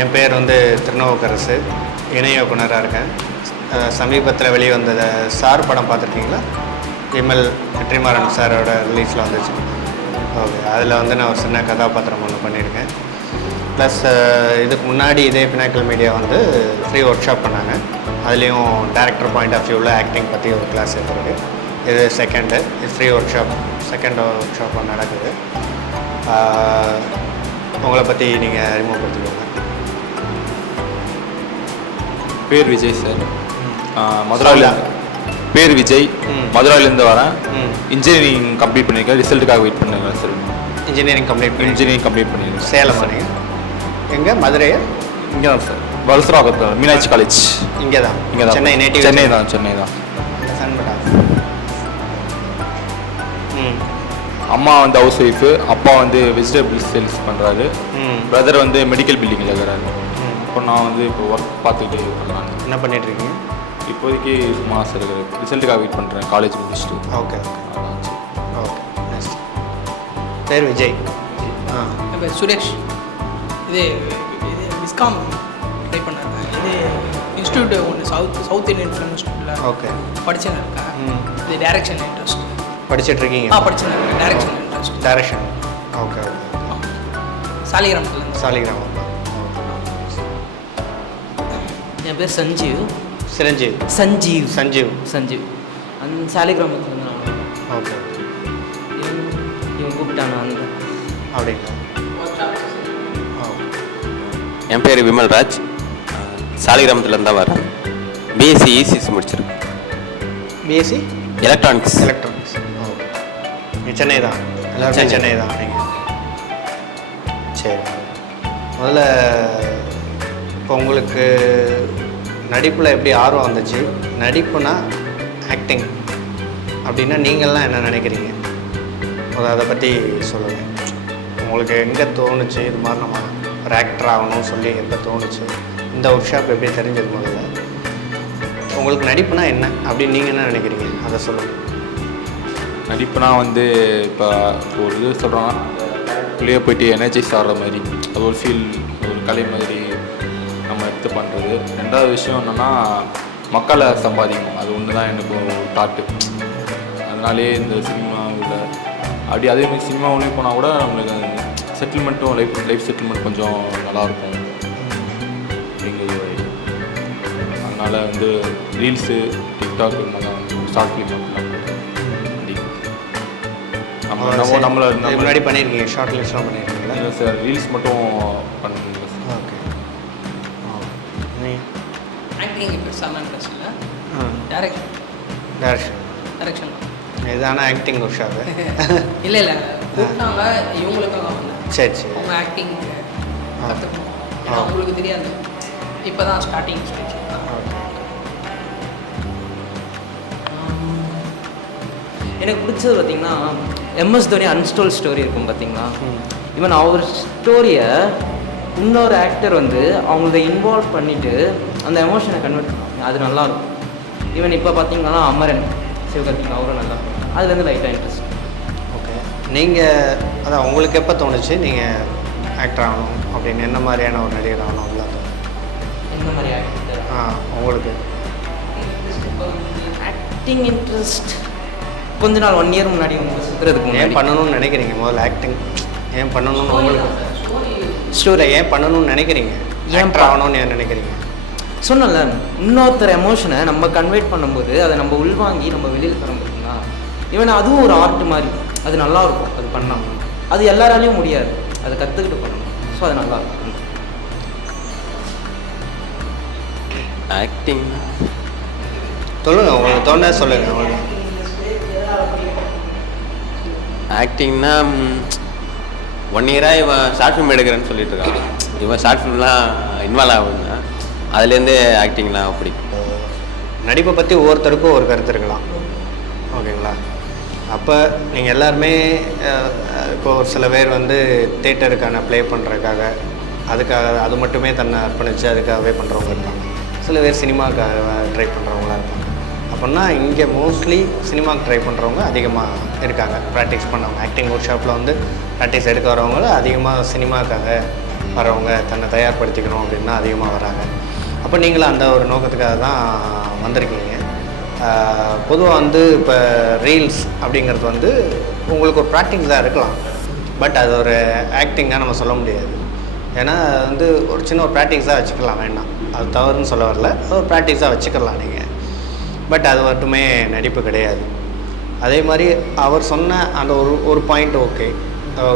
என் பேர் வந்து திருநாவுக்கரசு, இணை இயக்குனராக இருக்கேன். சமீபத்தில் வெளியே வந்த சார் படம் பார்த்துருக்கீங்களா? விமல் வெற்றிமாறன் சாரோட ரிலீஸில் வந்துச்சு. ஓகே, அதில் வந்து நான் ஒரு சின்ன கதாபாத்திரம் ஒன்று பண்ணியிருக்கேன். ப்ளஸ் இதுக்கு முன்னாடி இதே பினாக்கல் மீடியா வந்து ஃப்ரீ ஒர்க் ஷாப் பண்ணாங்க. அதுலேயும் டேரக்டர் பாயிண்ட் ஆஃப் வியூவில் ஆக்டிங் பற்றி ஒரு கிளாஸ் எடுத்துருக்கு. இது செகண்டு, இது free work shop, second work shop நடக்குது. உங்களை பற்றி நீங்கள் அறிமுகப்படுத்திக்கோங்க. பேர் விஜய் சார், மதுராவில். பேர் விஜய், மதுராவிலேருந்து வரேன். இன்ஜினியரிங் கம்ப்ளீட் பண்ணியிருக்கேன். ரிசல்ட்டுக்காக வெயிட் பண்ணுறேன் சார். இன்ஜினியரிங் கம்ப்ளீட் பண்ணியிருக்கேன். சேலம் பண்ணீங்க? எங்கே? மதுரையா? இங்கே தான் சார், வலசராகத்தில் மீனாட்சி காலேஜ். இங்கே தான்? சென்னை நேட்டிவ்? சென்னை தான். அம்மா வந்து ஹவுஸ் ஒய்ஃபு, அப்பா வந்து வெஜிடபிள்ஸ் சேல்ஸ் பண்ணுறாரு. பிரதர் வந்து மெடிக்கல் பில்டிங்கில் இருக்கிறாரு. இப்போ நான் வந்து இப்போ ஒர்க் பார்த்துக்கிட்டு பண்ணலாம். என்ன பண்ணிகிட்ருக்கீங்க? இப்போதைக்கு சும்மா சார் ரிசல்ட்டுக்காக வெயிட் பண்ணுறேன், காலேஜ் முடிச்சுட்டு. Okay okay. பேர் விஜய். என் பேர் சுரேஷ். இது விஸ்காம் ட்ரை பண்ணேன். இது இன்ஸ்டியூட் ஒன்று சவுத் இந்தியன் ஃபிலிம் இன்ஸ்டியூட்டில் ஓகே படிச்சுன்னு இருக்கேன். இது டைரக்ஷன் இன்ட்ரெஸ்ட். படிச்சுட்ருக்கீங்க? படிச்சுன்னு இருக்கேன். Direction interest. டைரக்ஷன். ஓகே. சாலிகிராமத்தில். சாலிகிராமம். என் பேர் சஞ்சீவ். சஞ்சீவ் அந்த சாலிகிராமத்தில் இருந்தாங்க. ஓகே. இவன் கூப்பிட்டாங்க வந்து அப்படிங்களா? என் பேர் விமல்ராஜ், சாலிகிராமத்துலேருந்து தான் வரேன். பிஎஸ்சி இசிசி முடிச்சிருக்கேன். BSc electronics. ஓகே. சென்னை தான்? எல்லாருமே சென்னை தான் நீங்கள்? சரி. முதல்ல இப்போ உங்களுக்கு நடிப்பில் எப்படி ஆர்வம் வந்துச்சு? நடிப்புனா ஆக்டிங் அப்படின்னா நீங்கள்லாம் என்ன நினைக்கிறீங்க? அதை பற்றி சொல்லுங்கள். உங்களுக்கு எங்கே தோணுச்சு இது மாதிரி நம்ம ஒரு ஆக்டர் ஆகணும்னு சொல்லி எப்போ தோணுச்சு? இந்த ஒர்க் ஷாப் எப்படி தெரிஞ்சது? முதல்ல உங்களுக்கு நடிப்புனா என்ன அப்படின்னு நீங்கள் என்ன நினைக்கிறீங்க? அதை சொல்லுங்கள். நடிப்புனா வந்து இப்போ ஒரு இது சொல்கிறோன்னா உள்ளே போயிட்டு எனர்ஜைஸ் ஆகிற மாதிரி, அது ஒரு ஃபீல், ஒரு கலை மாதிரி நம்ம எடுத்து பண்ணுறது. ரெண்டாவது விஷயம் என்னென்னா மக்களை சம்பாதிக்கணும். அது ஒன்று தான் எனக்கு ஒரு தாட்டு. அதனாலே இந்த சினிமாவில் அப்படி அதேமாதிரி சினிமாவிலையும் போனால் கூட நம்மளுக்கு செட்டில்மெண்ட்டும் லைஃப் செட்டில்மெண்ட் கொஞ்சம் நல்லாயிருக்கும் அப்படிங்கிறது. அதனால் வந்து ரீல்ஸு, டிக்டாக், ஷார்ட் ஃபிலிம் நம்மளை முன்னாடி பண்ணியிருக்கீங்க? ஷார்ட் ஃபிலிம்ஸ்லாம் பண்ணியிருக்கீங்களா? இல்லை சார், ரீல்ஸ் மட்டும் பண்ணுறீங்க சார். ஓகே. ஆக்டிங் இன்ட்ரெஸ்டான இன்ட்ரெஸ்ட் இல்லை, டைரக்ஷன் இதான ஆக்டிங் ஒர்க் ஷாப்பு? இல்லை கூப்பிட்டாங்க, இவங்களுக்காக வந்தேன். சரி. அவங்க ஆக்டிங் கற்றுக்கணும், ஏன்னா அவங்களுக்கு தெரியாது, இப்போ தான் ஸ்டார்டிங் ஸ்டேஜ். எனக்கு பிடிச்சது பார்த்தீங்கன்னா எம்எஸ் தோனி அன்ஸ்டோல் ஸ்டோரி இருக்கும் பார்த்தீங்களா. ஈவன் அவர் ஸ்டோரியை இன்னொரு ஆக்டர் வந்து அவங்கள இன்வால்வ் பண்ணிவிட்டு அந்த எமோஷனை கன்வெர்ட் பண்ணுவாங்க. அது நல்லாயிருக்கும். ஈவன் இப்போ பார்த்தீங்கன்னா அமரன் சிவகார்த்திகேயன் அவரும் நல்லா, அது வந்து லைட்டாக இன்ட்ரெஸ்ட். ஓகே. நீங்கள் அதான் உங்களுக்கு எப்போ தோணுச்சு நீங்கள் ஆக்டர் ஆகணும் அப்படின்னு? என்ன மாதிரியான ஒரு நடிகர் ஆகணும் அப்படிலாம் தோணும்? எந்த மாதிரி ஆக்டர்? உங்களுக்கு ஆக்டிங் இன்ட்ரெஸ்ட் கொஞ்ச நாள் 1 இயர் முன்னாடி வந்து சுற்றுறதுக்கு ஏன் பண்ணணும்னு நினைக்கிறீங்க? முதல்ல ஆக்டிங் ஏன் பண்ணணும்னு உங்களுக்கு ஸ்டோரி ஏன் பண்ணணும்னு நினைக்கிறீங்க? ஏன் ஆகணும்னு ஏன் நினைக்கிறீங்க? சொன்னல, இன்னொருத்தர் எமோஷனை நம்ம கன்வெர்ட் பண்ணும்போது அதை நம்ம உள்வாங்கி நம்ம வெளியில் தர முடியுங்களா. ஈவன் அதுவும் ஒரு ஆர்ட் மாதிரி, அது நல்லாயிருக்கும். அது பண்ணலாம், அது எல்லாராலையும் முடியாது, அதை கற்றுக்கிட்டு பண்ணணும். ஸோ அது நல்லாயிருக்கும். ஆக்டிங் சொல்லுங்கள், உங்களுக்கு தோண சொல்லுங்கள். அவ்வளோ ஆக்டிங்னா 1 இயராக இவன் ஷார்ட் ஃபிலிம் எடுக்கிறேன்னு சொல்லிட்டு இருக்கான். இவன் ஷார்ட் ஃபிலிம்லாம் இன்வால்வ் ஆகுதுன்னா அதுலேருந்து ஆக்டிங்லாம் பிடிக்கும். நடிப்பை பற்றி ஒவ்வொருத்தருக்கும் ஒரு கருத்து இருக்கலாம், ஓகேங்களா? அப்போ நீங்கள் எல்லாருமே இப்போ ஒரு சில பேர் வந்து தேட்டருக்கான ப்ளே பண்ணுறதுக்காக அதுக்காக அது மட்டுமே தன்னை அர்ப்பணித்து அதுக்காகவே பண்ணுறவங்க இருக்காங்க. சில பேர் சினிமாவுக்காக ட்ரை பண்ணுறவங்களாம் இருக்காங்க. அப்படின்னா இங்கே மோஸ்ட்லி சினிமாவுக்கு ட்ரை பண்ணுறவங்க அதிகமாக இருக்காங்க, ப்ராக்டிஸ் பண்ணவங்க. ஆக்டிங் ஒர்க் ஷாப்பில் வந்து ப்ராக்டிஸ் எடுக்க வரவங்களும் அதிகமாக சினிமாவுக்காக வரவங்க தன்னை தயார்படுத்திக்கணும் அப்படின்னா அதிகமாக வராங்க. அப்போ நீங்களும் அந்த ஒரு நோக்கத்துக்காக தான் வந்திருக்கீங்க. பொதுவாக வந்து இப்போ ரீல்ஸ் அப்படிங்கிறது வந்து உங்களுக்கு ஒரு ப்ராக்டிஸாக இருக்கலாம், பட் அது ஒரு ஆக்டிங்காக நம்ம சொல்ல முடியாது. ஏன்னா வந்து ஒரு சின்ன ஒரு ப்ராக்டிஸாக வச்சுக்கலாம், வேண்டாம், அது தவறுன்னு சொல்ல வரல, ஒரு ப்ராக்டிஸாக வச்சுக்கலாம் நீங்கள். பட் அது மட்டுமே நடிப்பு கிடையாது. அதே மாதிரி அவர் சொன்ன அந்த ஒரு பாயிண்ட் ஓகே,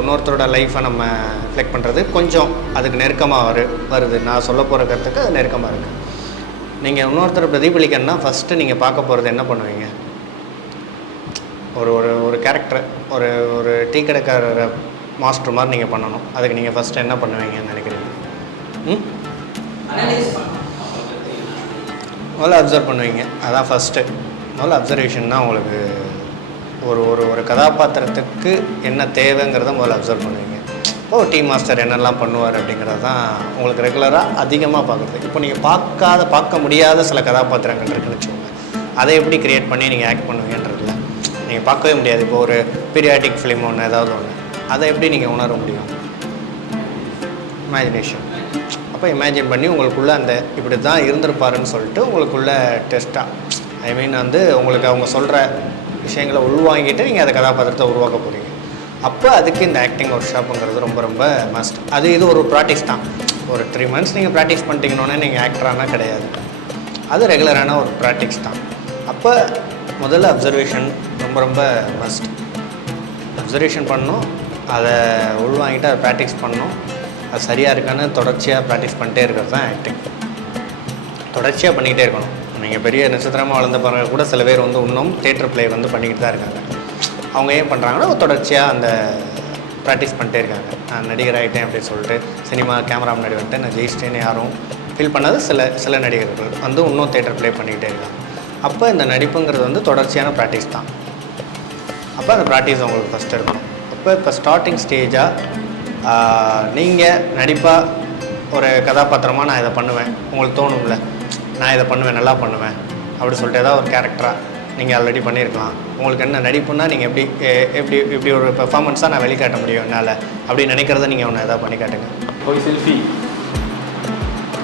இன்னொருத்தரோட லைஃப்பை நம்ம ரிஃப்ளெக்ட் பண்ணுறது கொஞ்சம் அதுக்கு நெருக்கமாக வருது. நான் சொல்ல போகிற கருத்துக்கு அது நெருக்கமாக இருக்குது. நீங்கள் இன்னொருத்தரை பிரதிபலிக்கணும்னா ஃபஸ்ட்டு நீங்கள் பார்க்க போகிறது என்ன பண்ணுவீங்க? ஒரு கேரக்டர், ஒரு டீ கடைக்காரர் மாஸ்டர் மாதிரி நீங்கள் பண்ணணும். அதுக்கு நீங்கள் ஃபஸ்ட்டு என்ன பண்ணுவீங்கன்னு நினைக்கிறீங்க? முதல்ல அப்சர்வ் பண்ணுவீங்க. அதான் ஃபஸ்ட்டு. முதல்ல அப்சர்வேஷன் தான் உங்களுக்கு ஒரு கதாபாத்திரத்துக்கு என்ன தேவைங்கிறத முதல்ல அப்சர்வ் பண்ணுவீங்க. டீ மாஸ்டர் என்னெல்லாம் பண்ணுவார் அப்படிங்கிறது தான் உங்களுக்கு ரெகுலராக அதிகமாக பார்க்குறது. இப்போ நீங்கள் பார்க்க முடியாத சில கதாபாத்திரங்கள் இருக்குன்னு வச்சுக்கோங்க, அதை எப்படி க்ரியேட் பண்ணி நீங்கள் ஆக்ட் பண்ணுவீங்கன்றதில்ல. நீங்கள் பார்க்கவே முடியாது. இப்போ ஒரு பீரியாடிக் ஃபிலிம் ஒன்று ஏதாவது ஒன்று, அதை எப்படி நீங்கள் உணர முடியும்? இமேஜினேஷன். அப்போ இமேஜின் பண்ணி உங்களுக்குள்ளே அந்த இப்படி தான் இருந்திருப்பாருன்னு சொல்லிட்டு உங்களுக்குள்ளே டெஸ்ட்டாக வந்து உங்களுக்கு அவங்க சொல்கிற விஷயங்களை உள்வாங்கிட்டு நீங்கள் அந்த கதாபாத்திரத்தை உருவாக்க போகிறீங்க. அப்போ அதுக்கு இந்த ஆக்டிங் ஒர்க் ஷாப்புங்கிறது ரொம்ப ரொம்ப மஸ்ட். இது ஒரு ப்ராக்டிஸ் தான். ஒரு 3 months நீங்கள் ப்ராக்டிஸ் பண்ணிட்டீங்கன்னொன்னே நீங்கள் ஆக்டரானா கிடையாது. அது ரெகுலரான ஒரு ப்ராக்டிஸ் தான். அப்போ முதல்ல அப்சர்வேஷன் ரொம்ப ரொம்ப மஸ்ட். அப்சர்வேஷன் பண்ணணும், அதை உள்வாங்கிட்டு அதை ப்ராக்டிஸ் பண்ணணும். அது சரியாக இருக்கான்னு தொடர்ச்சியாக ப்ராக்டிஸ் பண்ணிட்டே இருக்கிறது தான் ஆக்டிங். தொடர்ச்சியாக பண்ணிக்கிட்டே இருக்கணும். நீங்கள் பெரிய நட்சத்திரமாக வளர்ந்த பிறகு கூட சில பேர் வந்து இன்னும் தியேட்டர் ப்ளே வந்து பண்ணிக்கிட்டு தான் இருக்காங்க. அவங்க ஏன் பண்ணுறாங்கன்னா தொடர்ச்சியாக அந்த ப்ராக்டிஸ் பண்ணிட்டே இருக்காங்க. நான் நடிகர் ஆகிட்டேன் அப்படின்னு சொல்லிட்டு சினிமா கேமரா முன்னாடி வந்துட்டு நான் ஜெயிச்சிட்டேன்னு யாரும் ஃபீல் பண்ணாது. சில நடிகர்கள் வந்து இன்னும் தியேட்டர் ப்ளே பண்ணிக்கிட்டே இருக்காங்க. அப்போ இந்த நடிப்புங்கிறது வந்து தொடர்ச்சியான ப்ராக்டிஸ் தான். அப்போ அந்த ப்ராக்டிஸ் உங்களுக்கு ஃபஸ்ட்டு இருக்கணும். இப்போ ஸ்டார்டிங் ஸ்டேஜாக நீங்கள் நடிப்பாக ஒரு கதாபாத்திரமாக நான் இதை பண்ணுவேன் உங்களுக்கு தோணும்ல, நான் இதை பண்ணுவேன், நல்லா பண்ணுவேன் அப்படி சொல்லிட்டு ஏதாவது ஒரு கேரக்டராக நீங்கள் ஆல்ரெடி பண்ணியிருக்கலாம். உங்களுக்கு என்ன நடிப்புன்னா நீங்கள் எப்படி ஒரு பெர்ஃபார்மன்ஸாக நான் வெளிக்காட்ட முடியும் என்னால் அப்படின்னு நினைக்கிறத நீங்கள் ஒன்று எதாவது பண்ணி காட்டுங்க. போய் செல்ஃபி,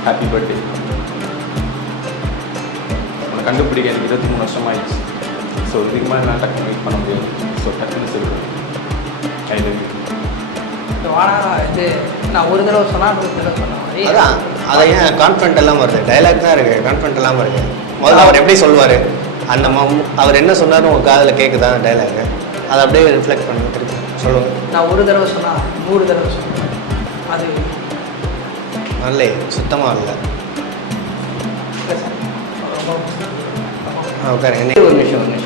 ஹாப்பி பர்த்டே. உங்களை கண்டுபிடிக்க எனக்கு 23 வருஷம் ஆயிடுச்சு. ஸோ இதுக்கு மேலே நான் டக்குன்னு வெயிட் பண்ண முடியாது. ஸோ டக்குன்னு சொல்லுவேன் ஐ லவ் யூ. நான் ஒரு தடவை சொன்னால் சொன்ன அதான் அதை ஏன் கான்ஃபிடென்ட் எல்லாம் வருது, டைலாக் தான் இருக்குது, கான்ஃபிடென்ட் எல்லாம் வருது. முதல்ல அவர் எப்படி சொல்லுவார், அந்த அவர் என்ன சொன்னார் உங்கள் காதில் கேட்குதா டைலாக், அதை அப்படியே ரிஃப்ளெக்ட் பண்ணி திருப்பி சொல்லுங்கள். நான் ஒரு தடவை சொன்னால் 100 தடவை சொன்னேன். அது நல்ல சுத்தமாக இல்லை. உட்காருங்க. ஒரு நிமிஷம்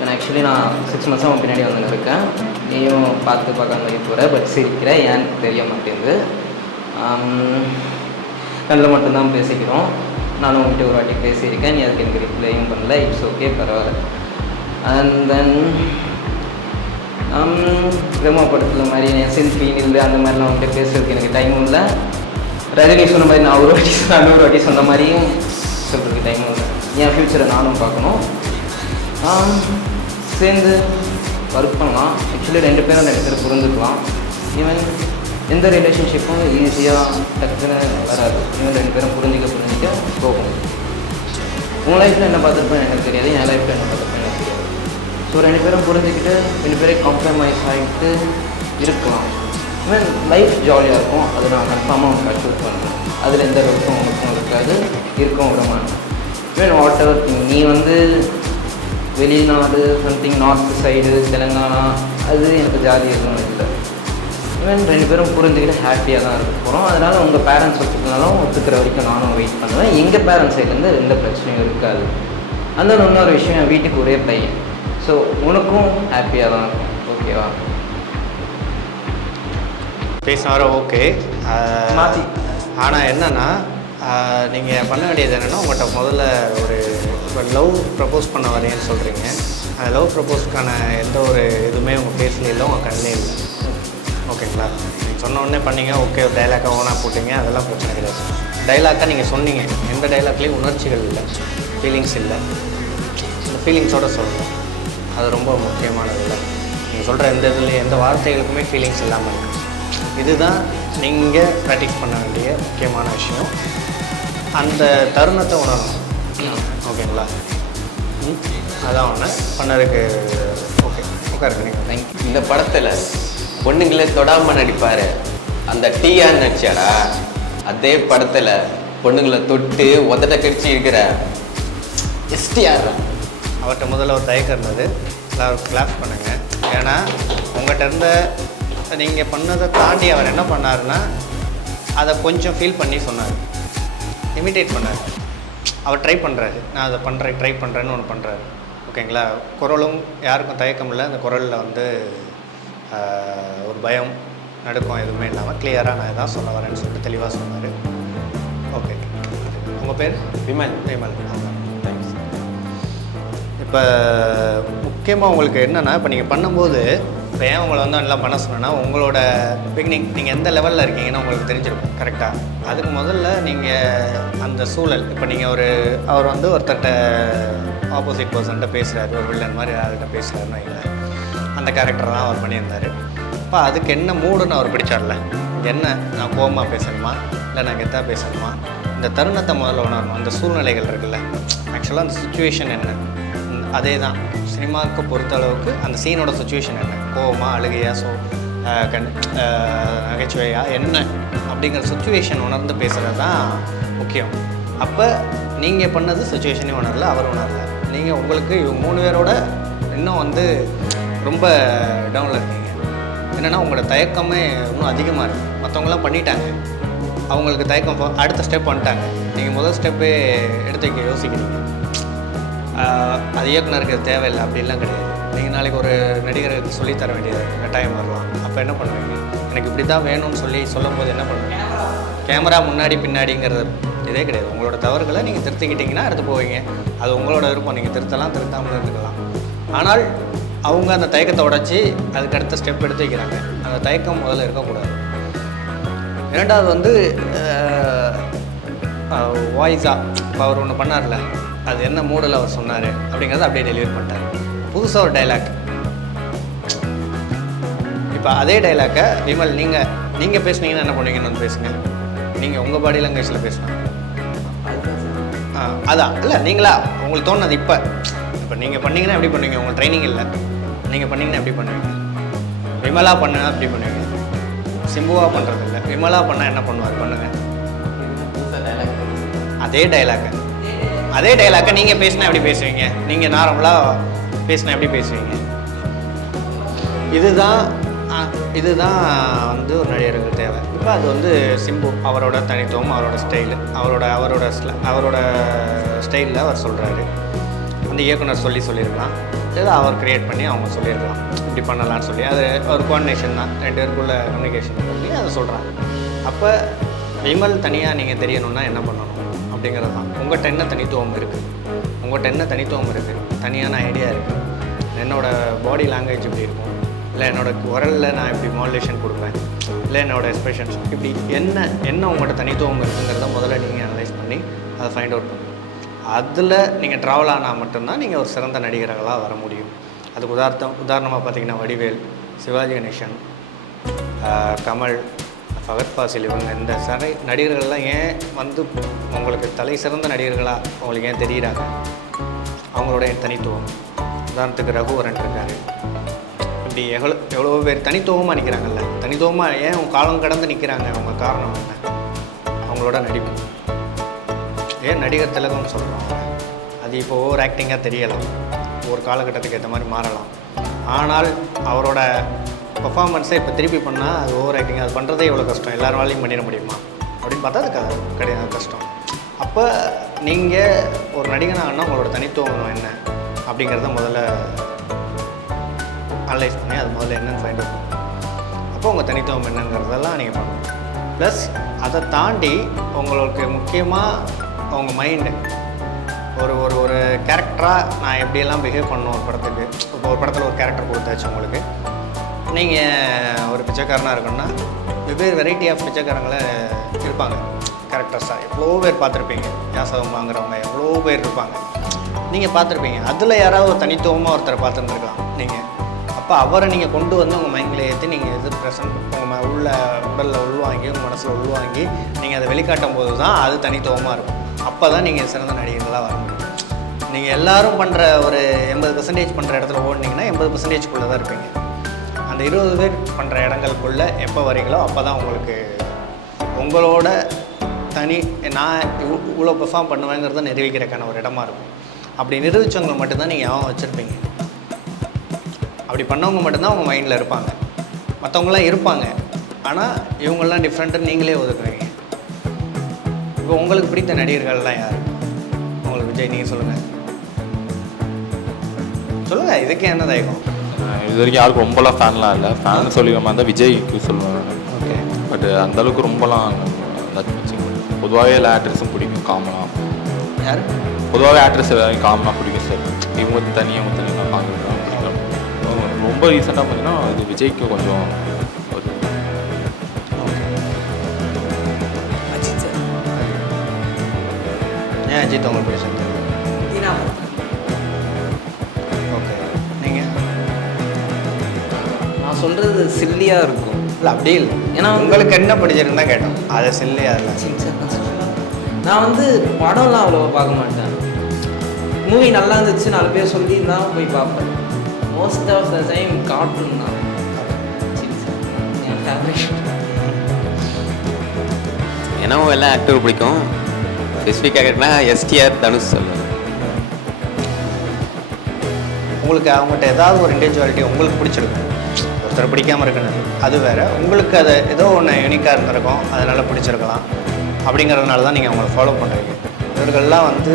ஏன்னா ஆக்சுவலி நான் 6 months பின்னாடி வந்து இருக்கேன். நீயும் பார்க்காம போகிற, பட் சிரிக்கிறேன், ஏன்னு தெரிய மாட்டேங்குது. கண்ணில் மட்டும்தான் பேசிக்கிறோம். நானும் உங்கள்கிட்ட ஒரு வாட்டி பேசியிருக்கேன், நீ அதுக்கு எனக்கு ரிப்ளையும் பண்ணல. இட்ஸ் ஓகே, பரவாயில்ல. அண்ட் தென் பிரம்மா படத்தில் மாதிரி என் செல்ஃபீன் இல்லை, அந்த மாதிரிலாம் வந்துட்டு பேசுறதுக்கு எனக்கு டைமும் இல்லை. ரஜினி சொன்ன மாதிரி நான் 100 வாட்டி சொன்ன மாதிரியும் சொல்கிறதுக்கு டைமும் இல்லை. என் ஃப்யூச்சரை நானும் பார்க்கணும். சேர்ந்து ஒர்க் பண்ணலாம். ஆக்சுவலி 2 பேரும் புரிஞ்சுக்கலாம். ஈவன் எந்த ரிலேஷன்ஷிப்பும் ஈஸியாக டக்குன்னு வராது. ஈவன் 2 பேரும் புரிஞ்சிக்க போகும். உங்கள் லைஃப்பில் என்ன பார்த்துருப்பேன் எனக்கு தெரியாது, என் லைஃப்பில் என்ன பார்த்துருப்பேன் எனக்கு தெரியாது. ஸோ 2 பேரும் புரிஞ்சுக்கிட்டு 2 பேரே காம்ப்ரமைஸ் ஆகிட்டு இருக்கலாம். ஈவன் லைஃப் ஜாலியாக இருக்கும். அது நான் கன்ஃபார்மாக உங்களுக்கு அச்சீவ் பண்ணுறேன். அதில் எந்த ரூல்ஸும் உங்களுக்கும் இருக்காது, இருக்கவும் விட மாட்டேன். ஈவன் வாட் எவர் நீ வந்து வெளிநாடு சம்திங் நார்த் சைடு தெலுங்கானா, அது எனக்கு ஜாதி எதுவும் இல்லை. ஈவன் 2 பேரும் புரிஞ்சுக்கிட்டு ஹாப்பியாக தான் இருக்க போகிறோம். அதனால் உங்கள் பேரண்ட்ஸ் ஒத்துக்கினாலும் ஒத்துக்கிற வரைக்கும் நானும் வெயிட் பண்ணுவேன். எங்கள் பேரண்ட்ஸ் சைட்லேருந்து எந்த பிரச்சனையும் இருக்காது. அந்த இன்னொரு விஷயம், என் வீட்டுக்கு ஒரே பையன். ஸோ உனக்கும் ஹாப்பியாக தான் இருக்கும். ஓகேவா? பேசினாரோ ஓகே. மாற்றி ஆனால் என்னென்னா நீங்கள் பண்ண வேண்டியது என்னென்னா, உங்கள்கிட்ட முதல்ல ஒரு லவ் ப்ரப்போஸ் பண்ண வரேன்னு சொல்கிறீங்க. அந்த லவ் ப்ரப்போஸ்க்கான எந்த ஒரு இதுவுமே உங்கள் ஃபேஸ்லேயும் இல்லை, உங்கள் கண்ணிலே இல்லை. ஓகேங்களா? நீங்கள் சொன்ன உடனே பண்ணீங்க, ஓகே ஒரு டைலாக்காக ஓனாக போட்டிங்க, அதெல்லாம் பிரச்சனை கிடையாது. டைலாக்காக நீங்கள் சொன்னீங்க, எந்த டைலாக்லேயும் உணர்ச்சிகள் இல்லை, ஃபீலிங்ஸ் இல்லை. அந்த ஃபீலிங்ஸோடு சொல்லணும், அது ரொம்ப முக்கியமானது இல்லை. நீங்கள் சொல்கிற எந்த இதுலேயும் எந்த வார்த்தைகளுக்குமே ஃபீலிங்ஸ் இல்லாமல் இருக்குது. இதுதான் நீங்கள் ப்ராக்டிஸ் பண்ண வேண்டிய முக்கியமான விஷயம். அந்த தருணத்தை உணரணும். ஓகேங்களா? அதான் ஒன்று பண்ணதுக்கு. ஓகே, உட்காருங்க நீங்கள். தேங்க்யூ. இந்த படத்தில் பொண்ணுங்களே தொடாமல் நடிப்பார், அந்த டிஆர் நடிச்சாரா? அதே படத்தில் பொண்ணுங்களை தொட்டு உதட்ட கடிச்சு இருக்கிற எஸ்டிஆர். அவர்கிட்ட முதல்ல ஒரு தயக்கம் இருந்தது, எல்லாரும் கிளாப் பண்ணுங்க. ஏன்னா உங்கள்கிட்ட இருந்த நீங்கள் பண்ணதை தாண்டி அவர் என்ன பண்ணாருன்னா அதை கொஞ்சம் ஃபீல் பண்ணி சொன்னார், இமிட்டேட் பண்ணார். அவர் ட்ரை பண்ணுறாரு, நான் அதை பண்ணுறேன் ட்ரை பண்ணுறேன்னு ஒன்று பண்ணுறாரு. ஓகேங்களா? குரலும் யாருக்கும் தயக்கம் இல்லை, அந்த குரலில் வந்து ஒரு பயம் நடுக்கம் எதுவுமே இல்லாமல் கிளியராக நான் இதான் சொல்ல வரேன்னு சொல்லிட்டு தெளிவாக சொன்னார். ஓகே, உங்கள் பேர்? விமல். விமல். தேங்க்ஸ். இப்போ முக்கியமாக உங்களுக்கு என்னென்னா, இப்போ நீங்கள் பண்ணும்போது இப்போ ஏன் உங்களை வந்து எல்லாம் பண்ண சொன்னேன்னா, உங்களோட பிகினிங் நீங்கள் எந்த லெவலில் இருக்கீங்கன்னு உங்களுக்கு தெரிஞ்சிருக்கும். கரெக்டாக? அதுக்கு முதல்ல நீங்கள் அந்த சூழல், இப்போ நீங்கள் அவர் வந்து ஒருத்தர்கிட்ட ஆப்போசிட் பர்சன்கிட்ட பேசுகிறாரு, ஒரு வில்லன் மாதிரி யார்கிட்ட பேசுகிறாருன்னு வைங்களேன், அந்த கேரக்டர் தான் அவர் பண்ணியிருந்தார். இப்போ அதுக்கு என்ன மூடுன்னு அவர் பிடிச்சார்ல, என்ன நான் கோவமாக பேசணுமா இல்லை நான் கெத்தாக பேசணுமா, இந்த தருணத்தை முதல்ல உணரணும். அந்த சூழ்நிலைகள் இருக்குல்ல, ஆக்சுவலாக அந்த சுச்சுவேஷன் என்ன, அதே தான் சினிமாவுக்கு பொறுத்தளவுக்கு அந்த சீனோட சுச்சுவேஷன் என்ன, கோவமா அழுகையா நகைச்சுவையா என்ன அப்படிங்கிற சுச்சுவேஷன் உணர்ந்து பேசுகிறது தான் முக்கியம். அப்போ நீங்கள் பண்ணது சுச்சுவேஷனே உணரல, அவர் உணரல. நீங்கள் உங்களுக்கு இவங்க 3 பேரோட இன்னும் வந்து ரொம்ப டவுனில் இருக்கீங்க. என்னென்னா உங்களோட தயக்கமே இன்னும் அதிகமாக இருக்குது. மற்றவங்களாம் பண்ணிட்டாங்க, அவங்களுக்கு தயக்கம் அடுத்த ஸ்டெப் பண்ணிட்டாங்க. நீங்கள் முதல் ஸ்டெப்பே எடுத்து வைக்க யோசிக்கிறீங்க. அது இயக்குனருக்கு தேவையில்லை அப்படிலாம் கிடையாது. நீங்கள் நாளைக்கு ஒரு நடிகருக்கு சொல்லித்தர வேண்டியது கட்டாயம் வரலாம். அப்போ என்ன பண்ணுவீங்க? எனக்கு இப்படி தான் வேணும்னு சொல்லும் போது என்ன பண்ணுவீங்க? கேமரா முன்னாடி பின்னாடிங்கிறது இதே கிடையாது. உங்களோட தவறுகளை நீங்கள் திருத்திக்கிட்டிங்கன்னா எடுத்து போவீங்க. அது உங்களோட விருப்பம், நீங்கள் திருத்தாமல் இருந்துக்கலாம். ஆனால் அவங்க அந்த தயக்கத்தை உடைச்சி அதுக்கு அடுத்த ஸ்டெப் எடுத்து வைக்கிறாங்க. அந்த தயக்கம் முதல்ல இருக்கக்கூடாது. இரண்டாவது வந்து வாய்ஸாக இப்போ அவர் ஒன்று பண்ணார்ல, அது என்ன மூடில் அவர் சொன்னார் அப்படிங்கிறத அப்படியே டெலிவரி பண்ணிட்டார். புதுசாக ஒரு டைலாக். இப்போ அதே டைலாக்கை விமல் நீங்கள் பேசுனீங்கன்னா என்ன பண்ணுவீங்கன்னு வந்து பேசுங்க. நீங்கள் உங்கள் பாடி லாங்குவேஜில் பேசணும். அதான் இல்லை, நீங்களா உங்களுக்கு தோணுது. இப்போ நீங்கள் பண்ணிங்கன்னா எப்படி பண்ணுவீங்க? உங்களுக்கு ட்ரைனிங் இல்லை, நீங்கள் பண்ணிங்கன்னா எப்படி பண்ணுவீங்க? விமலா பண்ணால் எப்படி பண்ணுவீங்க? சிம்புவாக பண்ணுறது இல்லை, விமலா பண்ணால் என்ன பண்ணுவார்? பண்ணுங்கள். அதே டைலாக்கை நீங்கள் பேசினா எப்படி பேசுவீங்க? நீங்கள் நார்மலாக பேசினா எப்படி பேசுவீங்க? இதுதான் வந்து ஒரு நடிகருக்கு தேவை. இப்போ அது வந்து சிம்பு அவரோட தனித்துவம், அவரோட ஸ்டைலு, அவரோட ஸ்டைலில் அவர் சொல்கிறாரு. அந்த இயக்குனர் சொல்லியிருக்கலாம், இல்லை அவர் க்ரியேட் பண்ணி அவங்க சொல்லியிருக்கலாம் இப்படி பண்ணலான்னு சொல்லி. அது ஒரு கோஆர்டினேஷன் தான், 2 பேருக்குள்ள கம்யூனிகேஷன் பண்ணி அதை சொல்கிறாங்க. அப்போ விமல் தனியாக நீங்கள் தெரியணும்னா என்ன பண்ணணும் அப்படிங்கிறது தான். உங்கள்கிட்ட என்ன தனித்துவம் இருக்குது, தனியான ஐடியா இருக்குது. என்னோடய பாடி லாங்குவேஜ் இப்படி இருக்கும், இல்லை என்னோடய குரலில் நான் இப்படி மாடுலேஷன் கொடுப்பேன், இல்லை என்னோடய எக்ஸ்பிரஷன்ஸ் இப்படி என்ன உங்கள்கிட்ட தனித்துவம் இருக்குங்கிறத முதல்ல நீங்கள் அனலைஸ் பண்ணி அதை ஃபைண்ட் அவுட் பண்ணணும். அதில் நீங்கள் ட்ராவல் ஆனால் மட்டும்தான் நீங்கள் ஒரு சிறந்த நடிகர்களாக வர முடியும். அதுக்கு உதாரணமாக பார்த்தீங்கன்னா வடிவேல், சிவாஜி கணேசன், கமல், ஃபகத் ஃபாசில், இவங்க இந்த நடிகர்கள்லாம் ஏன் வந்து உங்களுக்கு தலை சிறந்த நடிகர்களாக உங்களுக்கு ஏன் தெரிகிறாங்க? அவங்களுடைய தனித்துவம். உதாரணத்துக்கு ரகுவரன் இருக்கார். இப்படி எவ்வளோ பேர் தனித்துவமாக நிற்கிறாங்கல்ல, தனித்துவமாக ஏன் அவங்க காலம் கடந்து நிற்கிறாங்க? அவங்க காரணம் என்ன? அவங்களோட நடிப்பு. ஏன் நடிகர் திலகம்னு சொல்கிறோம், அது இப்போ ஓவர் ஆக்டிங்காக தெரியலாம், ஒரு காலகட்டத்துக்கு ஏற்ற மாதிரி மாறலாம். ஆனால் அவரோட பர்ஃபார்மன்ஸை இப்போ திருப்பி பண்ணால் அது ஓவர் ஆக்டிங், அது பண்ணுறதே எவ்வளோ கஷ்டம், எல்லாராலையும் பண்ணிட முடியுமா அப்படின்னு பார்த்தா அது கிடையாது, கஷ்டம். அப்போ நீங்கள் ஒரு நடிகனாகனா உங்களோட தனித்துவம் என்ன அப்படிங்கிறத முதல்ல அனலைஸ் பண்ணி அது முதல்ல என்னென்னு ஃபைண்ட் அவுட் பண்ணணும். அப்போ உங்கள் தனித்துவம் என்னங்கிறதெல்லாம் நீங்கள் பண்ணணும். ப்ளஸ் அதை தாண்டி உங்களுக்கு முக்கியமாக அவங்க மைண்டு ஒரு ஒரு ஒரு கேரக்டராக நான் எப்படியெல்லாம் பிஹேவ் பண்ணணும் ஒரு படத்துக்கு. இப்போ ஒரு படத்தில் ஒரு கேரக்டர் கொடுத்தாச்சு உங்களுக்கு, நீங்கள் ஒரு பிச்சைக்காரனாக இருக்கணும்னா வெவ்வேறு வெரைட்டி ஆஃப் பிச்சைக்காரங்களை இருப்பாங்க கேரக்டர்ஸாக. எவ்வளோ பேர் பார்த்துருப்பீங்க, யாசகம் வாங்குறவங்க எவ்வளோ பேர் இருப்பாங்க, நீங்கள் பார்த்துருப்பீங்க. அதில் யாராவது ஒரு தனித்துவமாக ஒருத்தரை பார்த்துருந்துருக்கலாம் நீங்கள். அப்போ அவரை நீங்கள் கொண்டு வந்து உங்கள் மைண்டில் ஏற்றி நீங்கள் எது ப்ரெசன்ட் உங்கள் உள்ள உடலில் உள்வாங்கி உங்கள் மனசில் உள்வாங்கி நீங்கள் அதை வெளிக்காட்டும் போது தான் அது தனித்துவமாக இருக்கும். அப்போ தான் நீங்கள் சிறந்த நடிகர்களாக வர முடியும். நீங்கள் எல்லோரும் பண்ணுற ஒரு 80% பண்ணுற இடத்துல ஓடினீங்கன்னா 80%க்குள்ளே தான் இருப்பீங்க. அந்த 20 பேர் பண்ணுற இடங்களுக்குள்ளே எப்போ வரீங்களோ அப்போ தான் உங்களுக்கு உங்களோட தனி நான் இவ்வளோ பெர்ஃபார்ம் பண்ணுவேங்கிறத நிரூபிக்கிறதுக்கான ஒரு இடமா இருக்கும். அப்படி நிரூபித்தவங்களை மட்டும்தான் நீங்கள் ஞாபகம் வச்சுருப்பீங்க. அப்படி பண்ணவங்க மட்டும்தான் அவங்க மைண்டில் இருப்பாங்க. மற்றவங்களாம் இருப்பாங்க, ஆனால் இவங்கெல்லாம் டிஃப்ரெண்ட்டுன்னு நீங்களே ஒதுக்குறீங்க. இப்போ உங்களுக்கு பிடித்த நடிகர்கள்லாம் யார்? உங்களுக்கு விஜய், நீங்கள் சொல்லுங்கள். இதுக்கே என்ன தயக்கம்? இது வரைக்கும் யாருக்கும் ரொம்பலாம் ஃபேன்லாம் இல்லை. ஃபேன் சொல்லிக்கிற மாதிரி தான் விஜய்க்கு சொல்லுவேன். ஓகே. பட் அந்தளவுக்கு ரொம்பலாம் பொதுவாகவே எல்லா ஆக்ட்ரஸும் பிடிக்கும். காமனாக யார்? பொதுவாகவே ஆக்ட்ரஸ் எல்லாரும் காமனாக பிடிக்கும் சார். இவங்க தனியாக நான் பார்க்குறேன். ரொம்ப ரீசெண்டாக பார்த்தீங்கன்னா இது விஜய்க்கு கொஞ்சம் அஜித் சார். ஏன் அஜித் உங்களுக்கு பிடிச்சது? ஓகே. நீங்கள்? நான் சொல்கிறது சில்லியாக இருக்கும். இல்லை அப்படி இல்லை, ஏன்னா உங்களுக்கு என்ன பிடிச்சிருந்தா கேட்டோம். அதை சில்லியா இல்லை. நான் வந்து படம்லாம் அவ்வளோவா பார்க்க மாட்டேன். மூவி நல்லா இருந்துச்சு 4 பேர் சொல்லியிருந்தாலும் போய் பார்ப்பேன். Most of the time cartoon தான் என் ஃபேவரட். எனவும் எல்லா ஆக்டரும் பிடிக்கும். ஸ்பெசிஃபிக்காக கேட்டனா எஸ்டிஆர், தனுஷ் சொல்லுவேன். உங்களுக்கு அவங்ககிட்ட ஏதாவது ஒரு இண்டிவிஜுவாலிட்டி உங்களுக்கு பிடிச்சிருக்கும். ஒருத்தர் பிடிக்காமல் இருக்கணும், அது வேறு. உங்களுக்கு அது ஏதோ ஒன்று யூனிக்காக இருந்திருக்கும், அதனால் பிடிச்சிருக்கலாம். அப்படிங்கிறதுனால தான் நீங்கள் அவங்கள ஃபாலோ பண்ணுறீங்க. இவர்கள்லாம் வந்து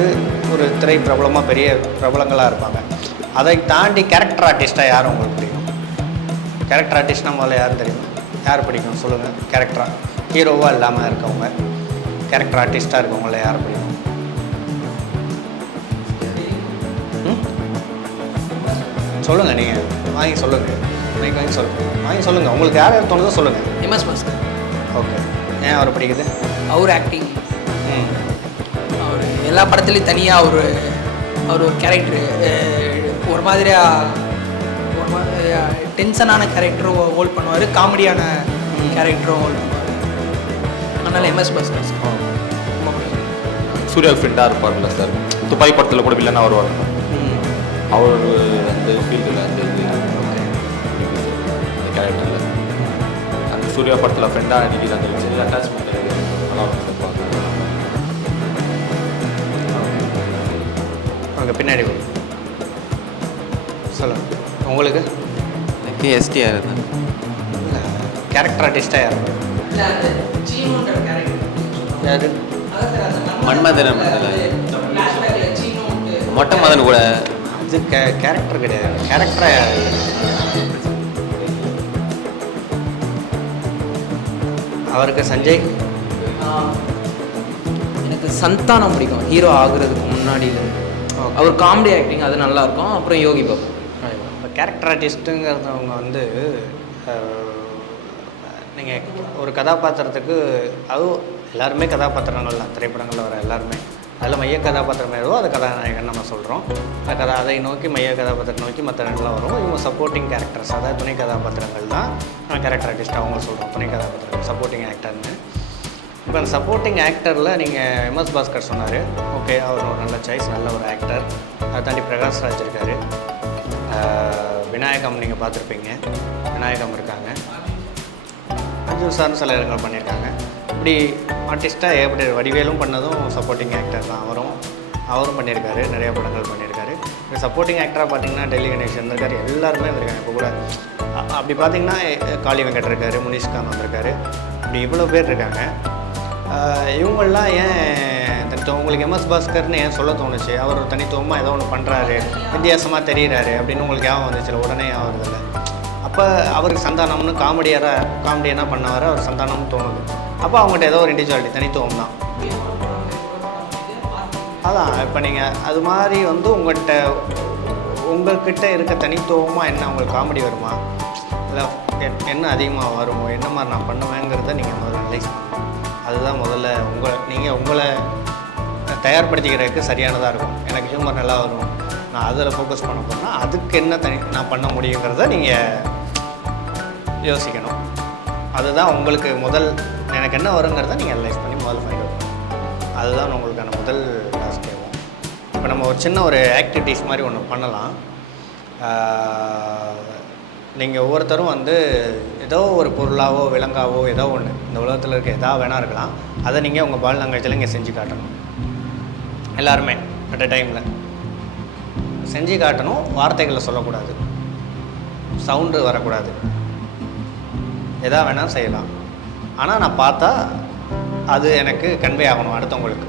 ஒரு திரை பிரபலமாக பெரிய பிரபலங்களாக இருப்பாங்க. அதை தாண்டி கேரக்டர் ஆர்டிஸ்ட்டாக யார் உங்களுக்கு பிடிக்கும்? கேரக்டர் ஆர்டிஸ்ட்னா முதல்ல யாரும் தெரியும்? யார் பிடிக்கும் சொல்லுங்கள். கேரக்டராக ஹீரோவாக இல்லாமல் இருக்கவங்க, கேரக்டர் ஆர்டிஸ்ட்டாக இருக்கவங்கள யார் பிடிக்கும்? சொல்லுங்கள். நீங்கள் வாங்கி சொல்லுங்கள். வாங்கி சொல்லுங்கள். உங்களுக்கு யார் யார் தோணுதோ சொல்லுங்கள். எம்எஸ் பாஸ்கர். ஓகே. ஏன் அவரை பிடிக்குது? அவர் ஆக்டிங், அவர் எல்லா படத்துலேயும் தனியாக அவர் ஒரு கேரக்டரு, ஒரு மாதிரியாக டென்ஷனான கேரக்டரும் ஹோல்ட் பண்ணுவார், காமெடியான கேரக்டரும் ஹோல்ட் பண்ணுவார். அதனால் எம்எஸ் பாஸ்கர் ரொம்ப பிடிக்கும். சூர்யா ஃப்ரெண்டாக இருப்பார்ல சார், துப்பாக்கி படத்தில் கூட வில்லனாக வருவார். அவர் அந்த ஃபீல்டில் அந்த கேரக்டரில் அந்த சூர்யா படத்தில் ஃப்ரெண்டாக அன்றைக்கி அந்த சின்ன அட்டாச்மெண்ட் நல்லா இருக்கும் சார் பார்க்க. அங்கே பின்னாடி சொல்லுங்கள். உங்களுக்கு? எனக்கு எஸ்டிஆர் தான். கேரக்டர் ஆர்டிஸ்ட்டாக யார்? யார்? மன்மதன் மொட்டை மதன் கூட. அது கேரக்டர் கிடையாது, கேரக்டராக யார்? அவருக்கு சஞ்சய். எனக்கு சந்தானம் பிடிக்கும், ஹீரோ ஆகுறதுக்கு முன்னாடியிலேருந்து. அவர் காமெடி ஆக்டிங் அது நல்லாயிருக்கும். அப்புறம் யோகி பாபு. இப்போ கேரக்டர் ஆர்டிஸ்ட்டுங்கிறதவங்க வந்து நீங்கள் ஒரு கதாபாத்திரத்துக்கு, அதுவும் எல்லாருமே கதாபாத்திரங்கள் தான், திரைப்படங்களில் வர எல்லாருமே. அதில் மைய கதாபாத்திரம் ஏதோ அது கதாநாயகன் நம்ம சொல்கிறோம். அதை நோக்கி மைய கதாபாத்திரம் நோக்கி மற்ற இடங்கள்லாம் வரும். இவங்க சப்போர்ட்டிங் கேரக்டர்ஸ், அதாவது துணை கதாபாத்திரங்கள் தான் கேரக்டர் ஆர்டிஸ்ட் அவங்க சொல்கிறோம். துணை கதாபாத்திரம், சப்போர்ட்டிங் ஆக்டர்னு. இப்போ அந்த சப்போர்ட்டிங் ஆக்டரில் நீங்கள் எம்எஸ் பாஸ்கர் சொன்னார். ஓகே, அவர் ஒரு நல்ல சாய்ஸ், நல்ல ஒரு ஆக்டர். அதை தாண்டி பிரகாஷ் ராஜ் இருக்கார், விநாயகம் நீங்கள் பார்த்துருப்பீங்க, விநாயகம் இருக்காங்க, அர்ஜுன் சார்னு சில இடங்கள் பண்ணியிருக்காங்க. இப்படி ஆர்டிஸ்ட்டாக எப்படி வடிவேலும் பண்ணதும் சப்போர்ட்டிங் ஆக்டர் தான். அவரும் பண்ணியிருக்காரு, நிறைய படங்கள் பண்ணியிருக்காரு. இப்போ சப்போர்ட்டிங் ஆக்டராக பார்த்தீங்கன்னா டெல்லி கணேஷ் இருந்திருக்காரு, எல்லாருமே வந்திருக்காங்க. இப்போ கூட அப்படி பார்த்தீங்கன்னா காளி வெங்கட் இருக்காரு, முனிஷ்கான் வந்திருக்காரு. இப்படி இவ்வளோ பேர் இருக்காங்க. இவங்கள்லாம் ஏன் தனித்துவம் உங்களுக்கு எம்எஸ் பாஸ்கர்னு ஏன் சொல்ல தோணுச்சு? அவர் தனித்துவமாக ஏதோ ஒன்று பண்ணுறாரு, வித்தியாசமாக தெரிகிறாரு அப்படின்னு உங்களுக்கு ஞாபகம் வந்துச்சு, உடனே ஆகுறதில்ல. அப்போ அவருக்கு சந்தானம்னு காமெடியனாக பண்ணவர், அவர் சந்தானம்னு தோணுது. அப்போ அவங்கள்ட்ட ஏதோ ஒரு இண்டிவிஜுவாலிட்டி, தனித்துவம் தான். அதான் இப்போ நீங்கள் அது மாதிரி வந்து உங்கள்கிட்ட இருக்க தனித்துவமாக என்ன, உங்களுக்கு காமெடி வருமா, இல்லை என்ன அதிகமாக வருமோ, என்ன மாதிரி நான் பண்ணுவேங்கிறத நீங்கள் முதல்ல அனலைஸ் பண்ணணும். அதுதான் முதல்ல நீங்கள் உங்களை தயார்படுத்திக்கிறதுக்கு சரியானதாக இருக்கும். எனக்கு ஹியூமர் நல்லா வரும், நான் அதில் ஃபோக்கஸ் பண்ண போனால் அதுக்கு என்ன நான் பண்ண முடியுங்கிறத நீங்கள் யோசிக்கணும். அதுதான் உங்களுக்கு முதல் எனக்கு என்ன வருங்கிறத நீங்கள் அனலைஸ் பண்ணி முதல்ல ஃபைண்ட் அவுட் அதுதான் உங்களுக்கான முதல் டாஸ்கேவும். இப்போ நம்ம ஒரு சின்ன ஒரு ஆக்டிவிட்டீஸ் மாதிரி ஒன்று பண்ணலாம். நீங்கள் ஒவ்வொருத்தரும் வந்து ஏதோ ஒரு பொருளாவோ விலங்காவோ ஏதோ ஒன்று இந்த உலகத்தில் இருக்க எதா வேணா இருக்கலாம், அதை நீங்கள் உங்கள் பால் லாங்குவேஜில் இங்கே செஞ்சு காட்டணும். எல்லாருமே அட் அ டைமில் செஞ்சு காட்டணும். வார்த்தைகளில் சொல்லக்கூடாது, சவுண்டு வரக்கூடாது, எதா வேணால் செய்யலாம். ஆனால் நான் பார்த்தா அது எனக்கு கன்வே ஆகணும் அடுத்தவங்களுக்கு.